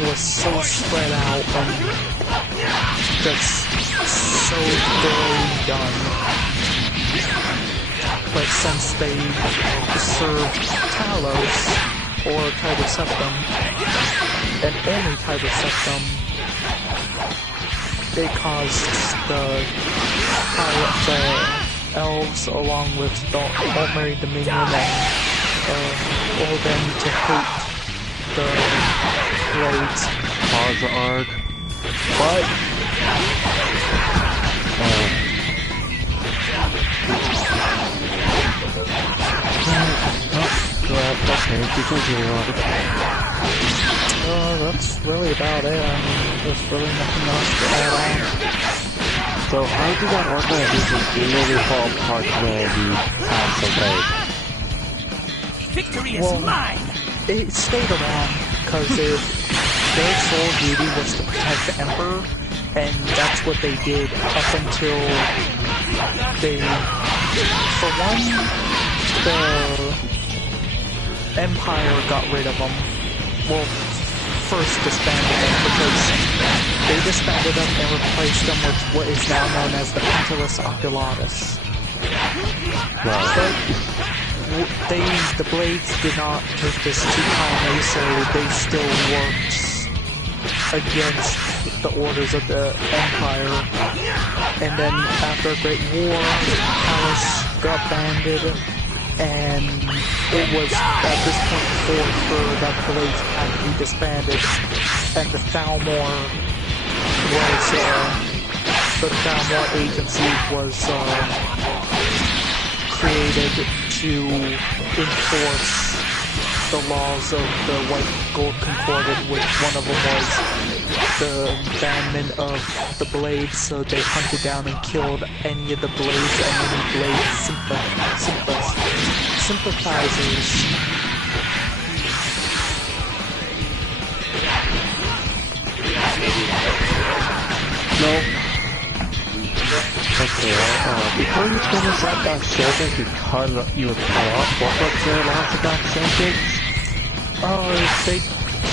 was so spread out and just so thoroughly done. But since they served Talos, or Tiber Septim, and only Tiber Septim, it caused the elves, along with the Altmary Dominion and all of them, to hate the blades. Pause the arc. What? That's really about it. I mean, there's really nothing else to add on. So how did that organization really fall apart when you passed away? Victory is mine! It stayed around because their sole duty was to protect the Emperor, and that's what they did up until they, for one, the Empire got rid of them. Well, first disbanded them, because they disbanded them and replaced them with what is now known as the Pentalus Oculatus. The Blades did not take this too kindly, so they still worked against the orders of the Empire. And then after a great war, Talos got banded, and it was at this point for that the Blades had to be disbanded, and the Thalmor Agency was created to enforce the laws of the White Gold Concordat, which one of them was the banment of the Blades, so they hunted down and killed any of the Blades and any Blade sympathizers. No. Okay, before you finish up that sentence, you were cut off. What was the last of that sentence? They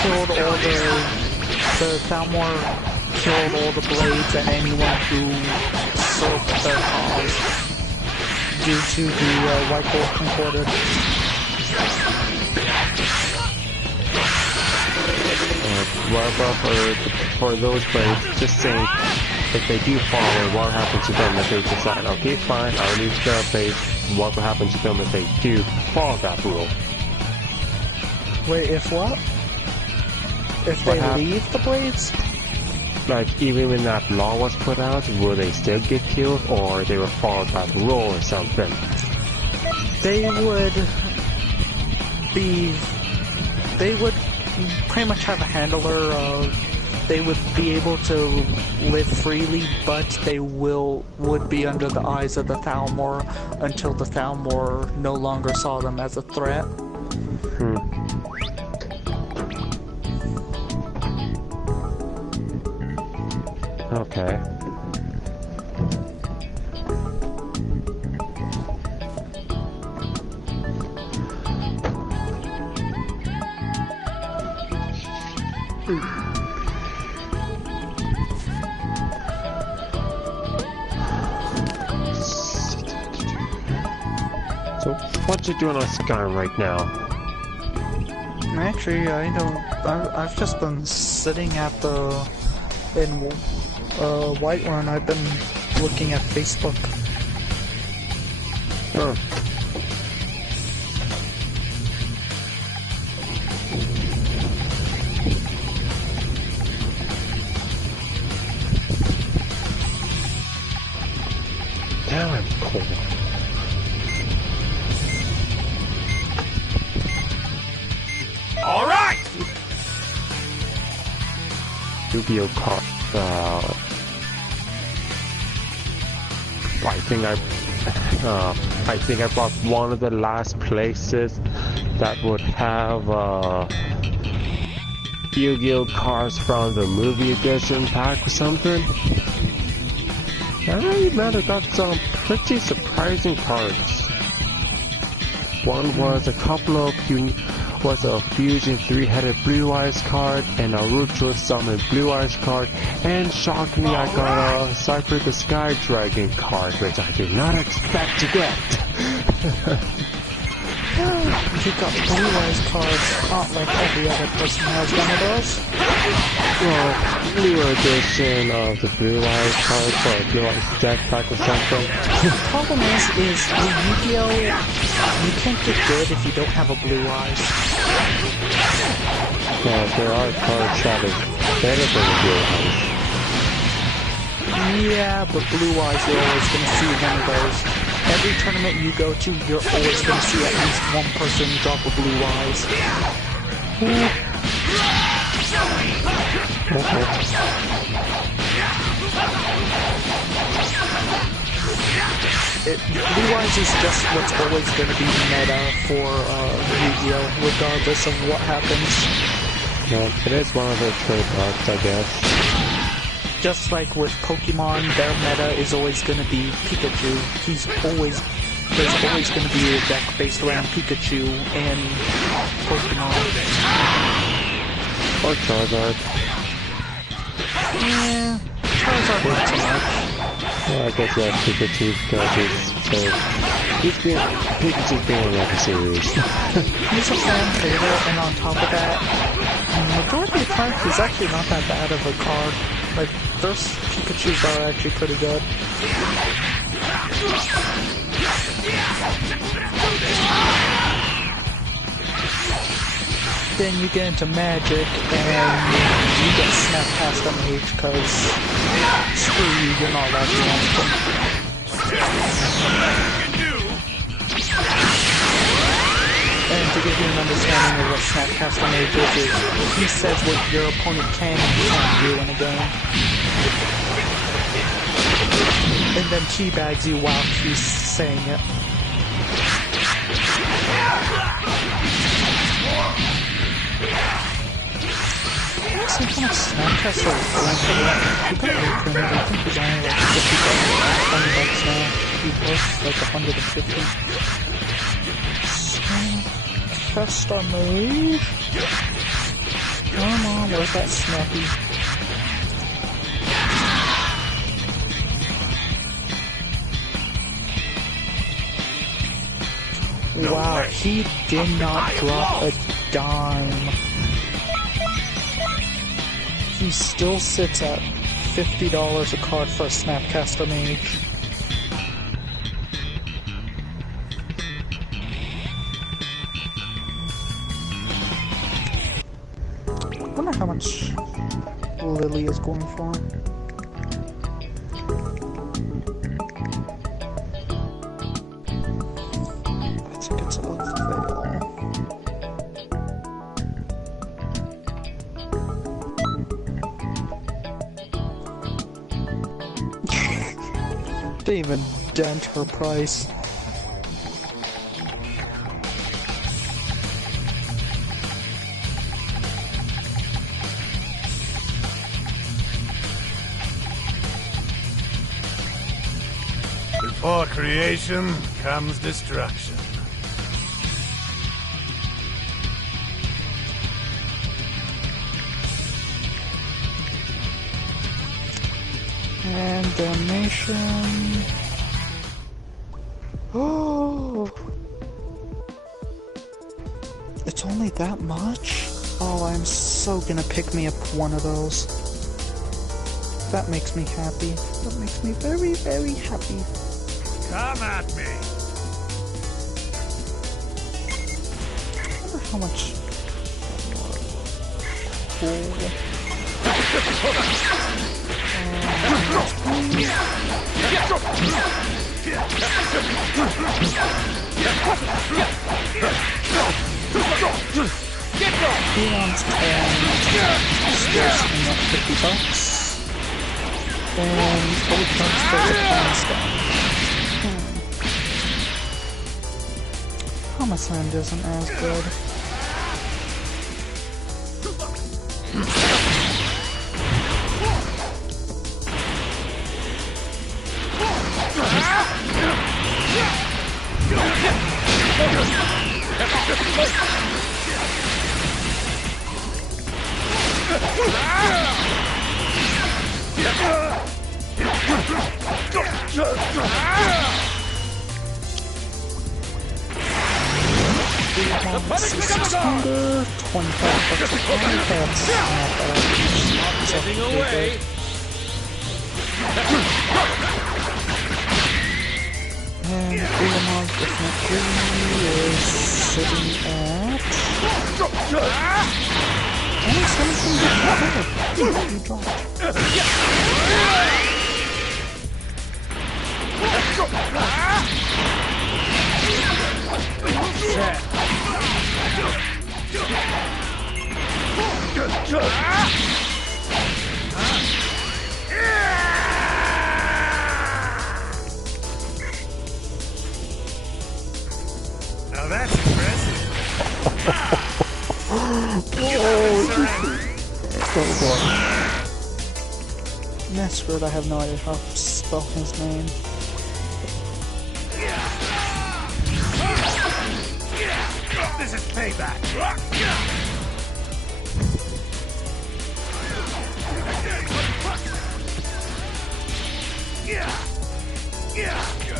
killed all the Thalmor killed all the Blades and anyone who served their cause due to the White Gold Concordat. What about for those Blades, just saying, if they do follow, what happens to them if they decide, okay, fine, I'll leave the Blades, what will happen to them if they do follow that rule? Wait, if what? If they leave the Blades? Like, even when that law was put out, will they still get killed, or they will follow that rule or something? They would pretty much have a handler of, they would be able to live freely, but they would be under the eyes of the Thalmor until the Thalmor no longer saw them as a threat. Okay. So, what you doing on Skyrim right now? Actually, I don't. I've just been sitting at the in Whiterun. I've been looking at Facebook. Huh. Damn cool. All right. Yu-Gi-Oh card. I think I bought one of the last places that would have Yu-Gi-Oh cards from the movie edition pack or something. I might have got some pretty surprising cards. One was a Fusion 3-headed Blue Eyes card, and a Naruto Summon Blue Eyes card, and shockingly I got a Cypher the Sky Dragon card, which I did not expect to get. You got Blue Eyes cards, not like every other person has one of those. Well, new edition of the Blue Eyes card for a Blue Eyes deck pack or something. The problem is with Yu-Gi-Oh, you can't get good if you don't have a Blue Eyes. Well, there are cards that is better than the Blue Eyes. Yeah, but Blue Eyes, you're always going to see one of those. Every tournament you go to, you're always going to see at least one person drop a Blue Eyes. Blue Eyes is just what's always going to be meta for Yu-Gi-Oh, regardless of what happens. Well, it is one of the trademarks, I guess. Just like with Pokemon, their meta is always going to be Pikachu. There's always going to be a deck based around Pikachu and Pokemon. Or Charizard. Yeah, Charizard not so much. Well, I guess yeah, Pikachu because Pikachu's being like a series. He's a fan favorite, and on top of that, majority of the time he's actually not that bad of a card. Like, those Pikachus are actually pretty good. Then you get into Magic, and you get Snap past a Mage, cause screw you, you're not allowed to launch them. And to give you an understanding of what Snapcaster Mage is he says what your opponent can and can't do in a game. And then teabags you while he's saying it. See how much Snapcaster is going for that? He got reprinted, I think he's only like $50 now. He's worth like $150. Snapcaster Mage? Come on, where's that Snappy? Wow, he did not drop a dime. He still sits at $50 a card for a Snapcaster Mage. I wonder how much Lily is going for. I think it's a fail. Didn't even dent her price. Before creation comes destruction. And damnation. Oh, It's only that much? Oh, I'm so gonna pick me up one of those. That makes me happy. That makes me very, very happy. Come at me. I wonder how much... Cool. He wants 10. Scarce enough $50. And old comes for the stuff. Homicide isn't as good. $600, $25 that's not bad. Getting away. And Ulamog definitely is sitting at... only 17 you dropped. Now that's impressive. That's good, I have no idea how to spell his name. This is payback.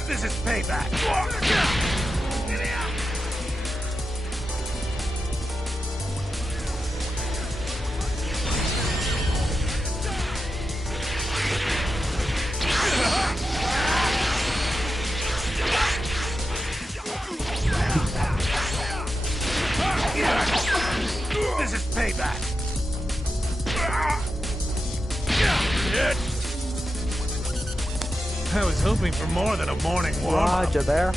This is payback. This is payback. I was hoping for more than a morning warm-up. Roger there.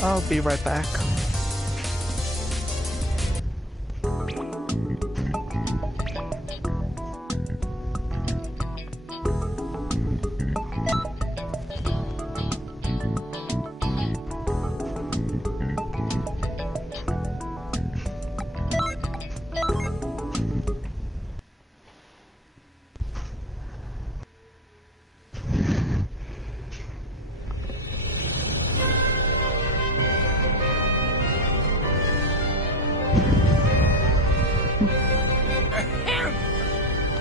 I'll be right back.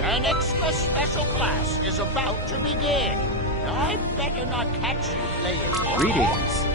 An extra special class is about to begin. I'd better not catch you playing. Greetings.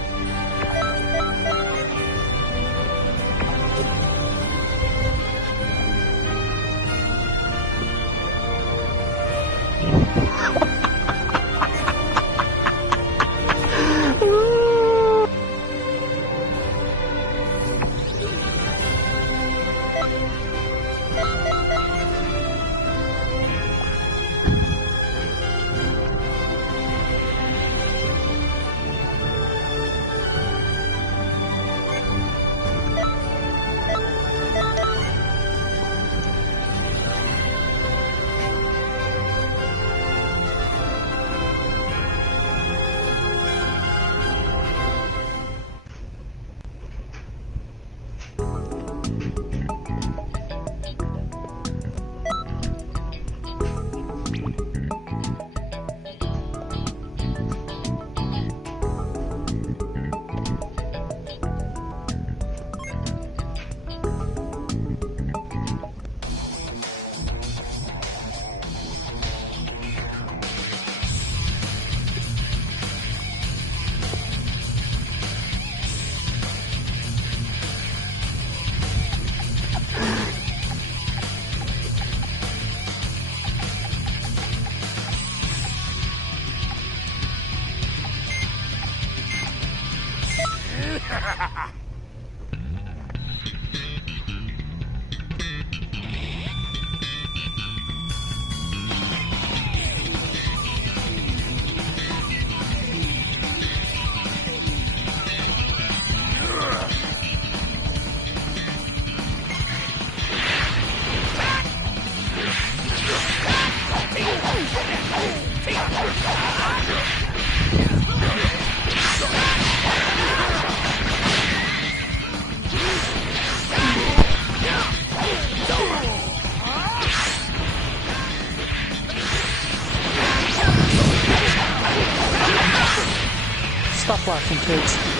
Stop laughing, kids.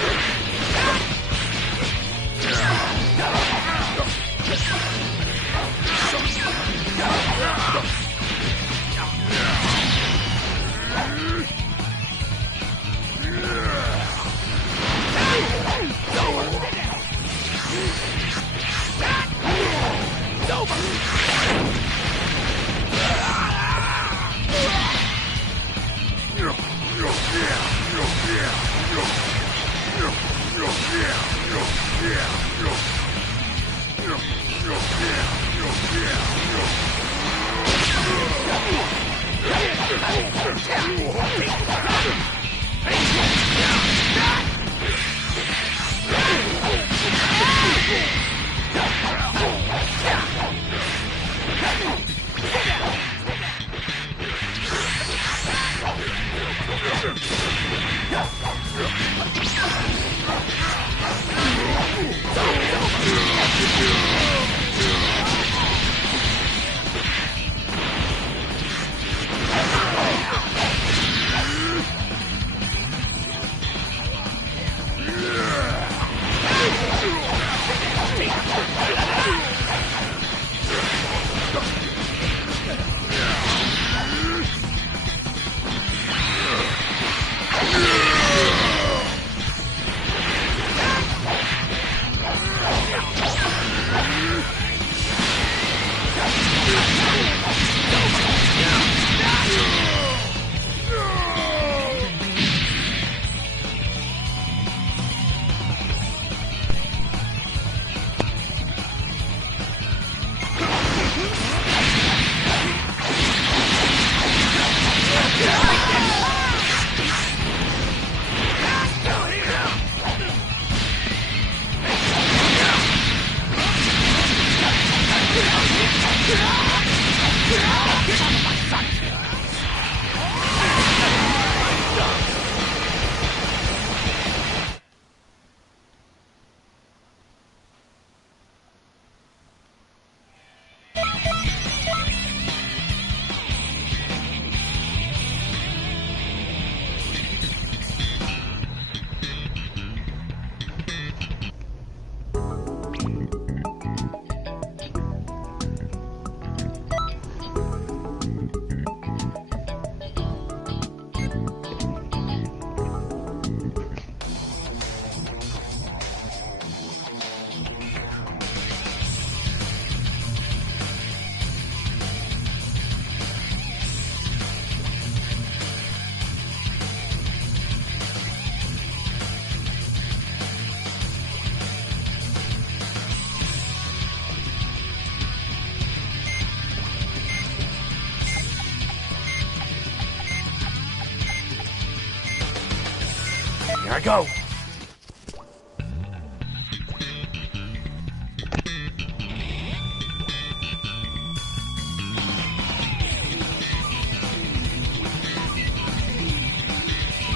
Here I go.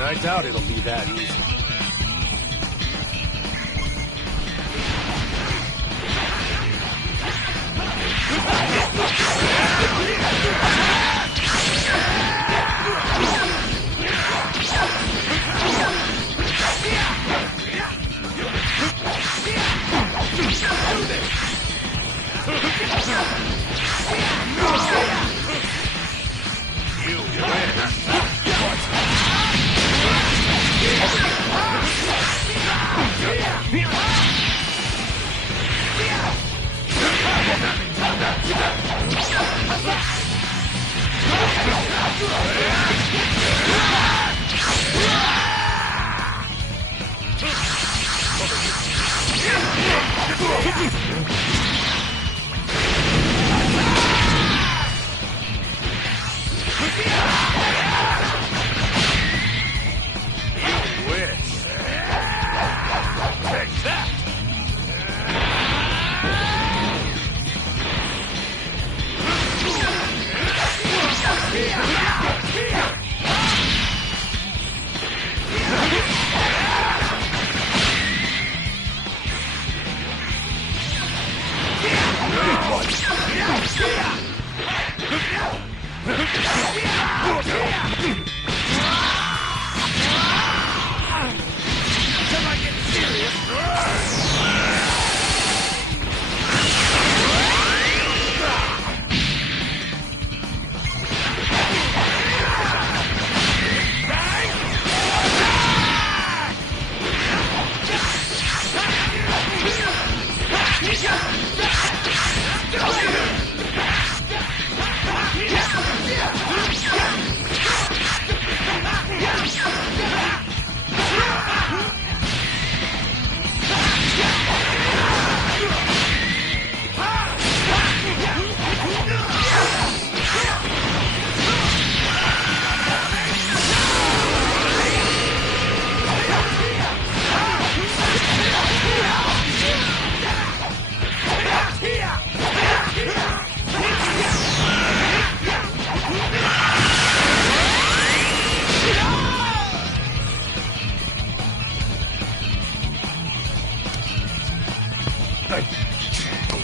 I doubt it'll be that easy. You win.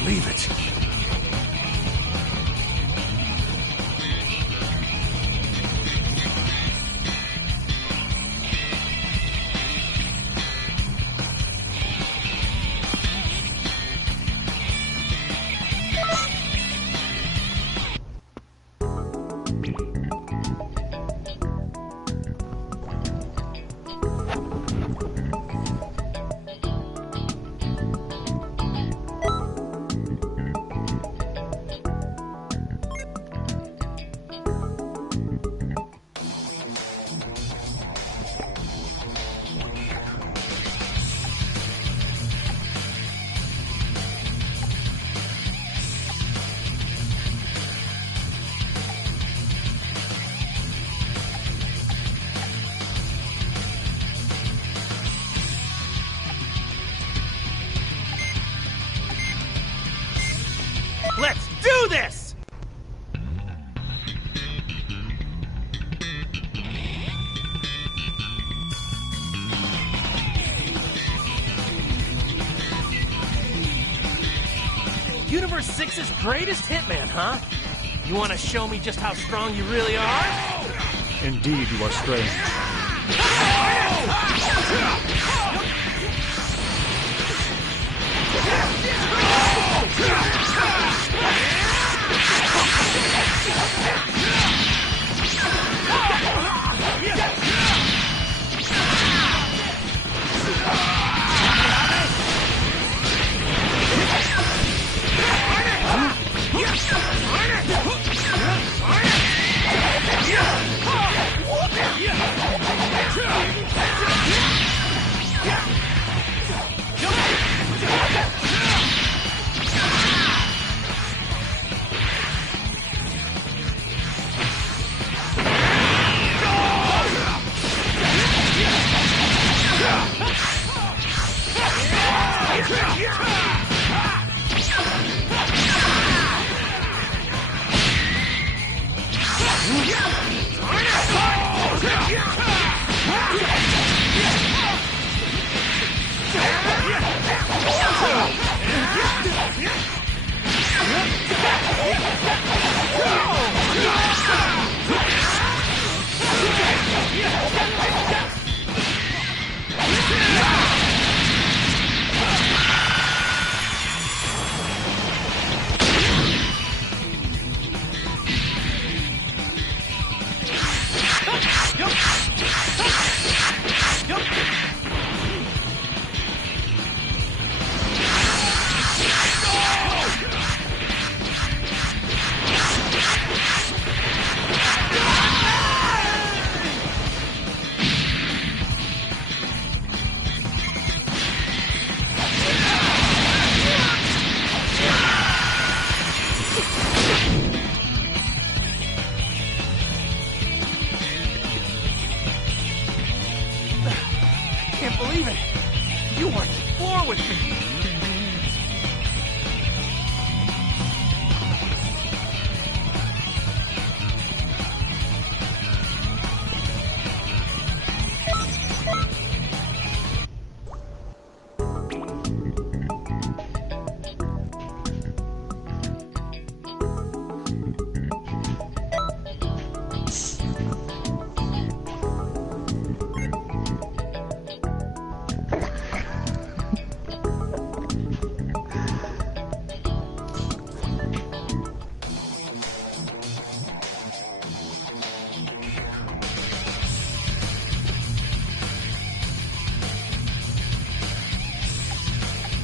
Believe it. Let's do this! Universe 6's greatest hitman, huh? You want to show me just how strong you really are? Indeed, you are strange.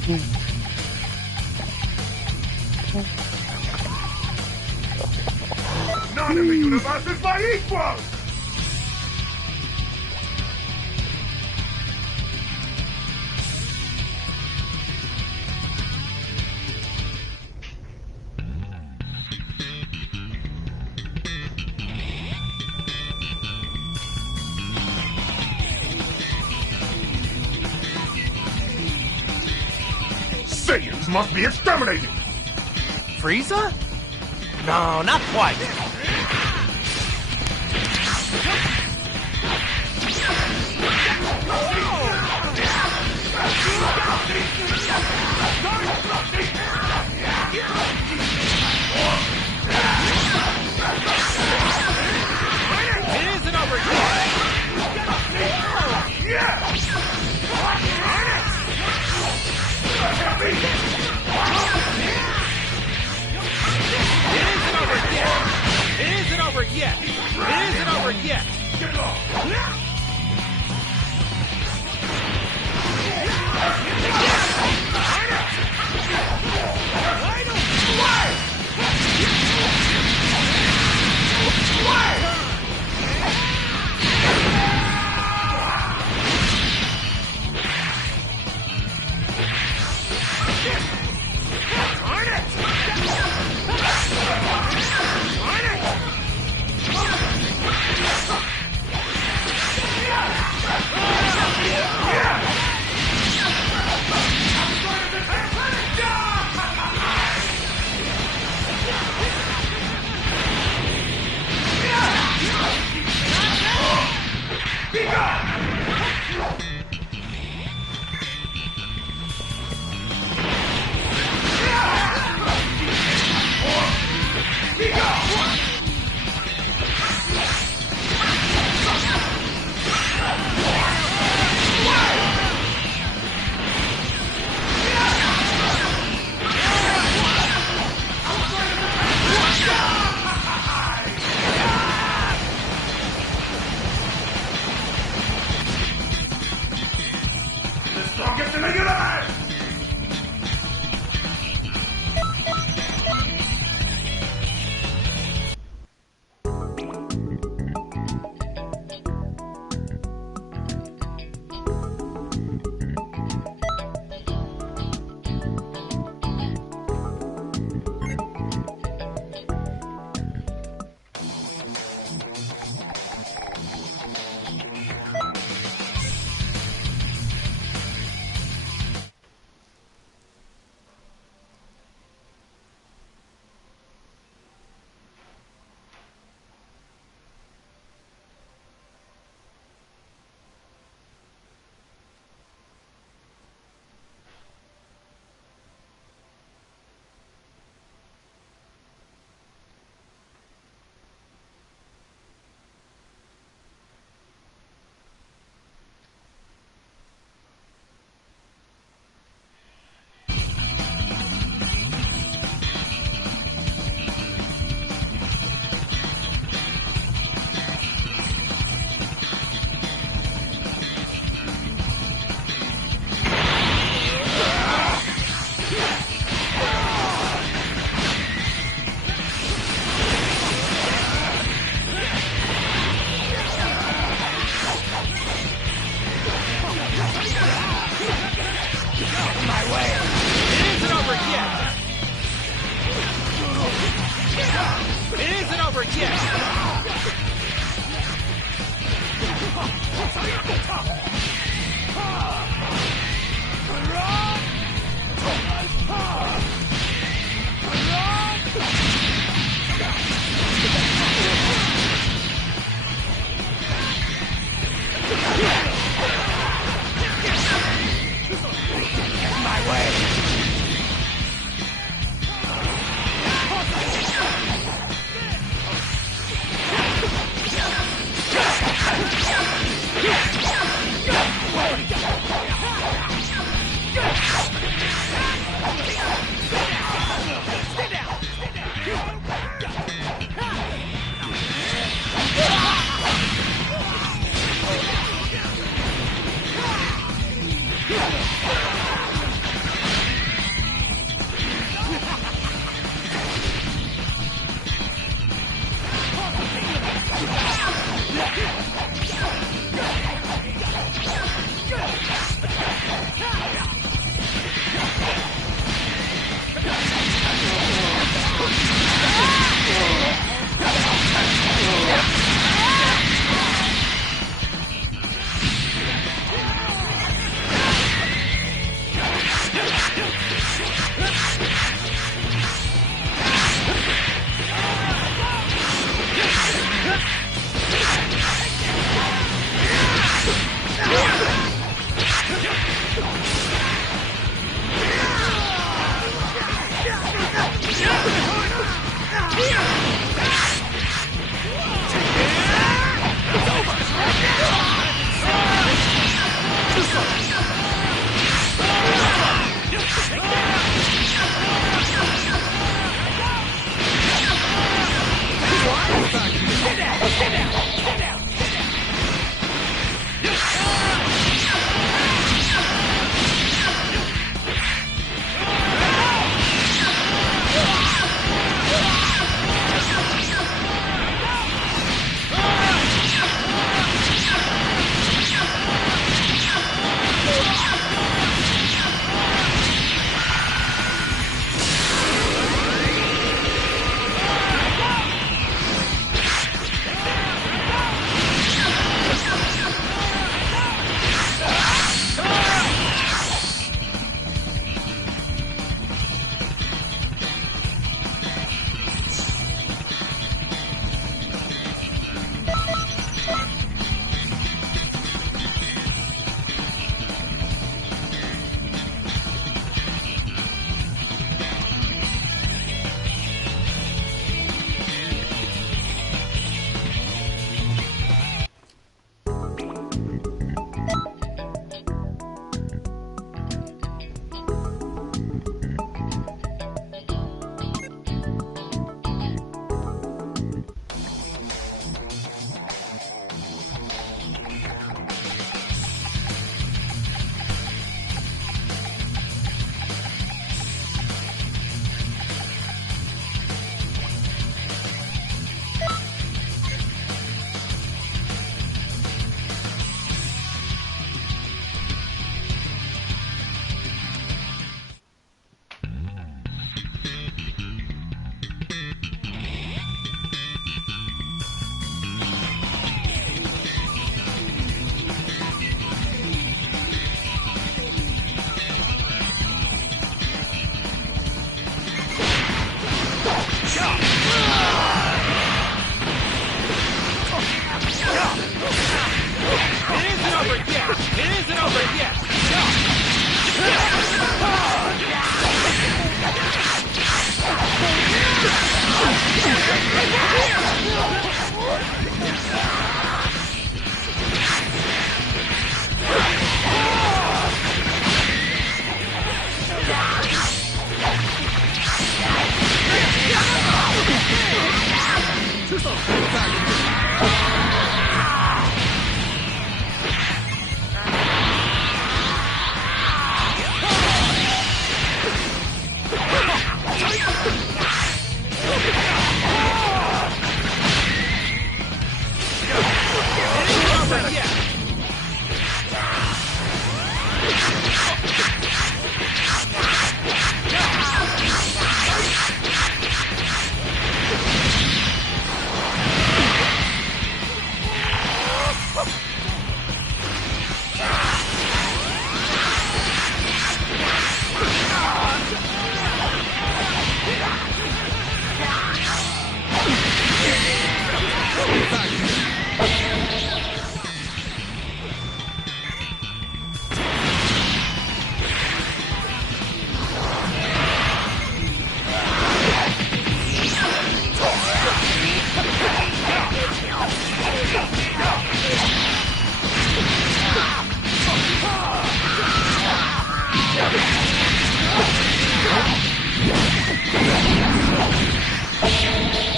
None of the universe is my equal! Saiyans must be exterminated! Frieza? No, not quite. It isn't over yet. It isn't over yet. It isn't over yet. Get off!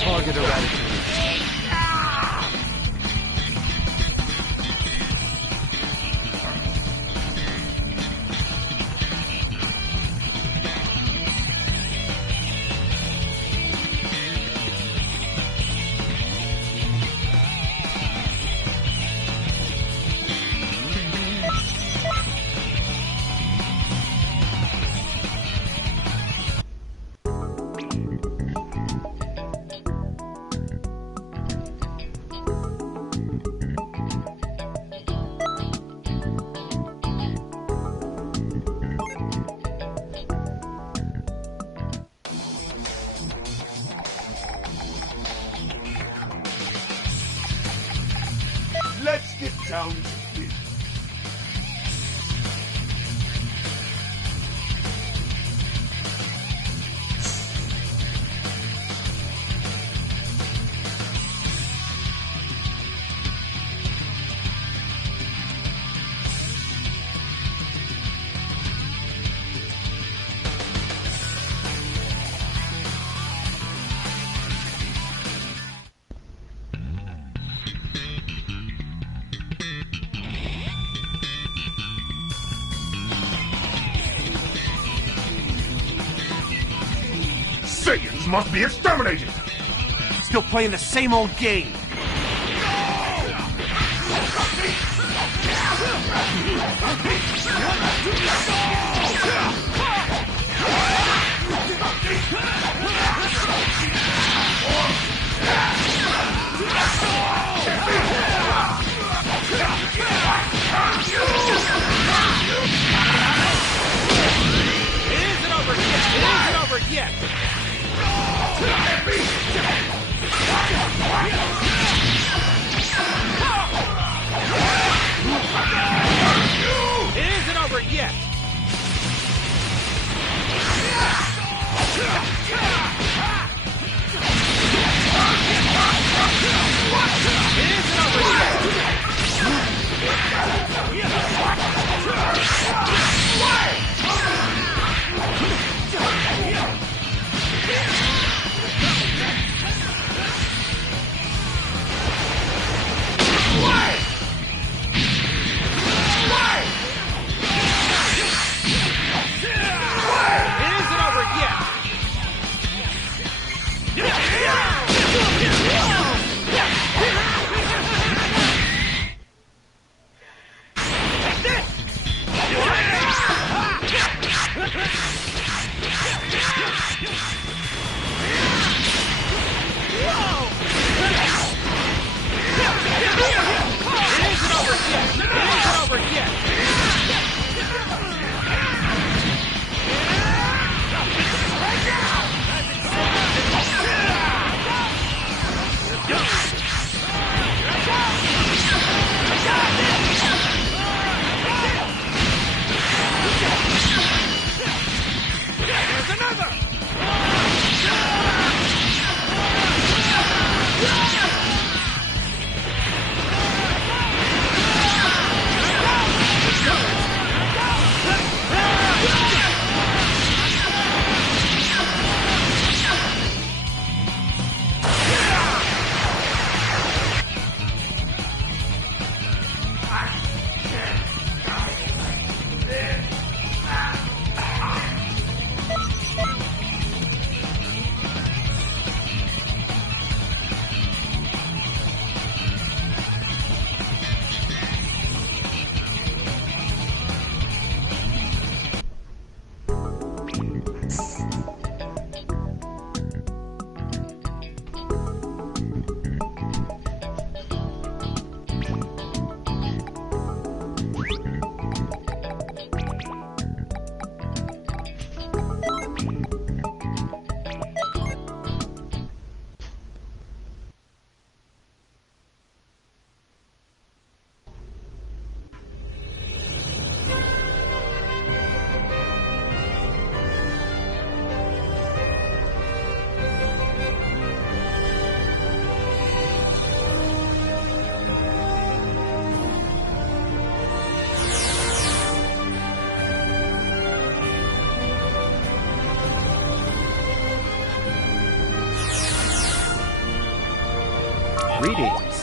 Target eradicated. challenge is. Saiyans must be exterminated! Still playing the same old game. It isn't over yet! It isn't over yet! It isn't over yet! It isn't over Greetings.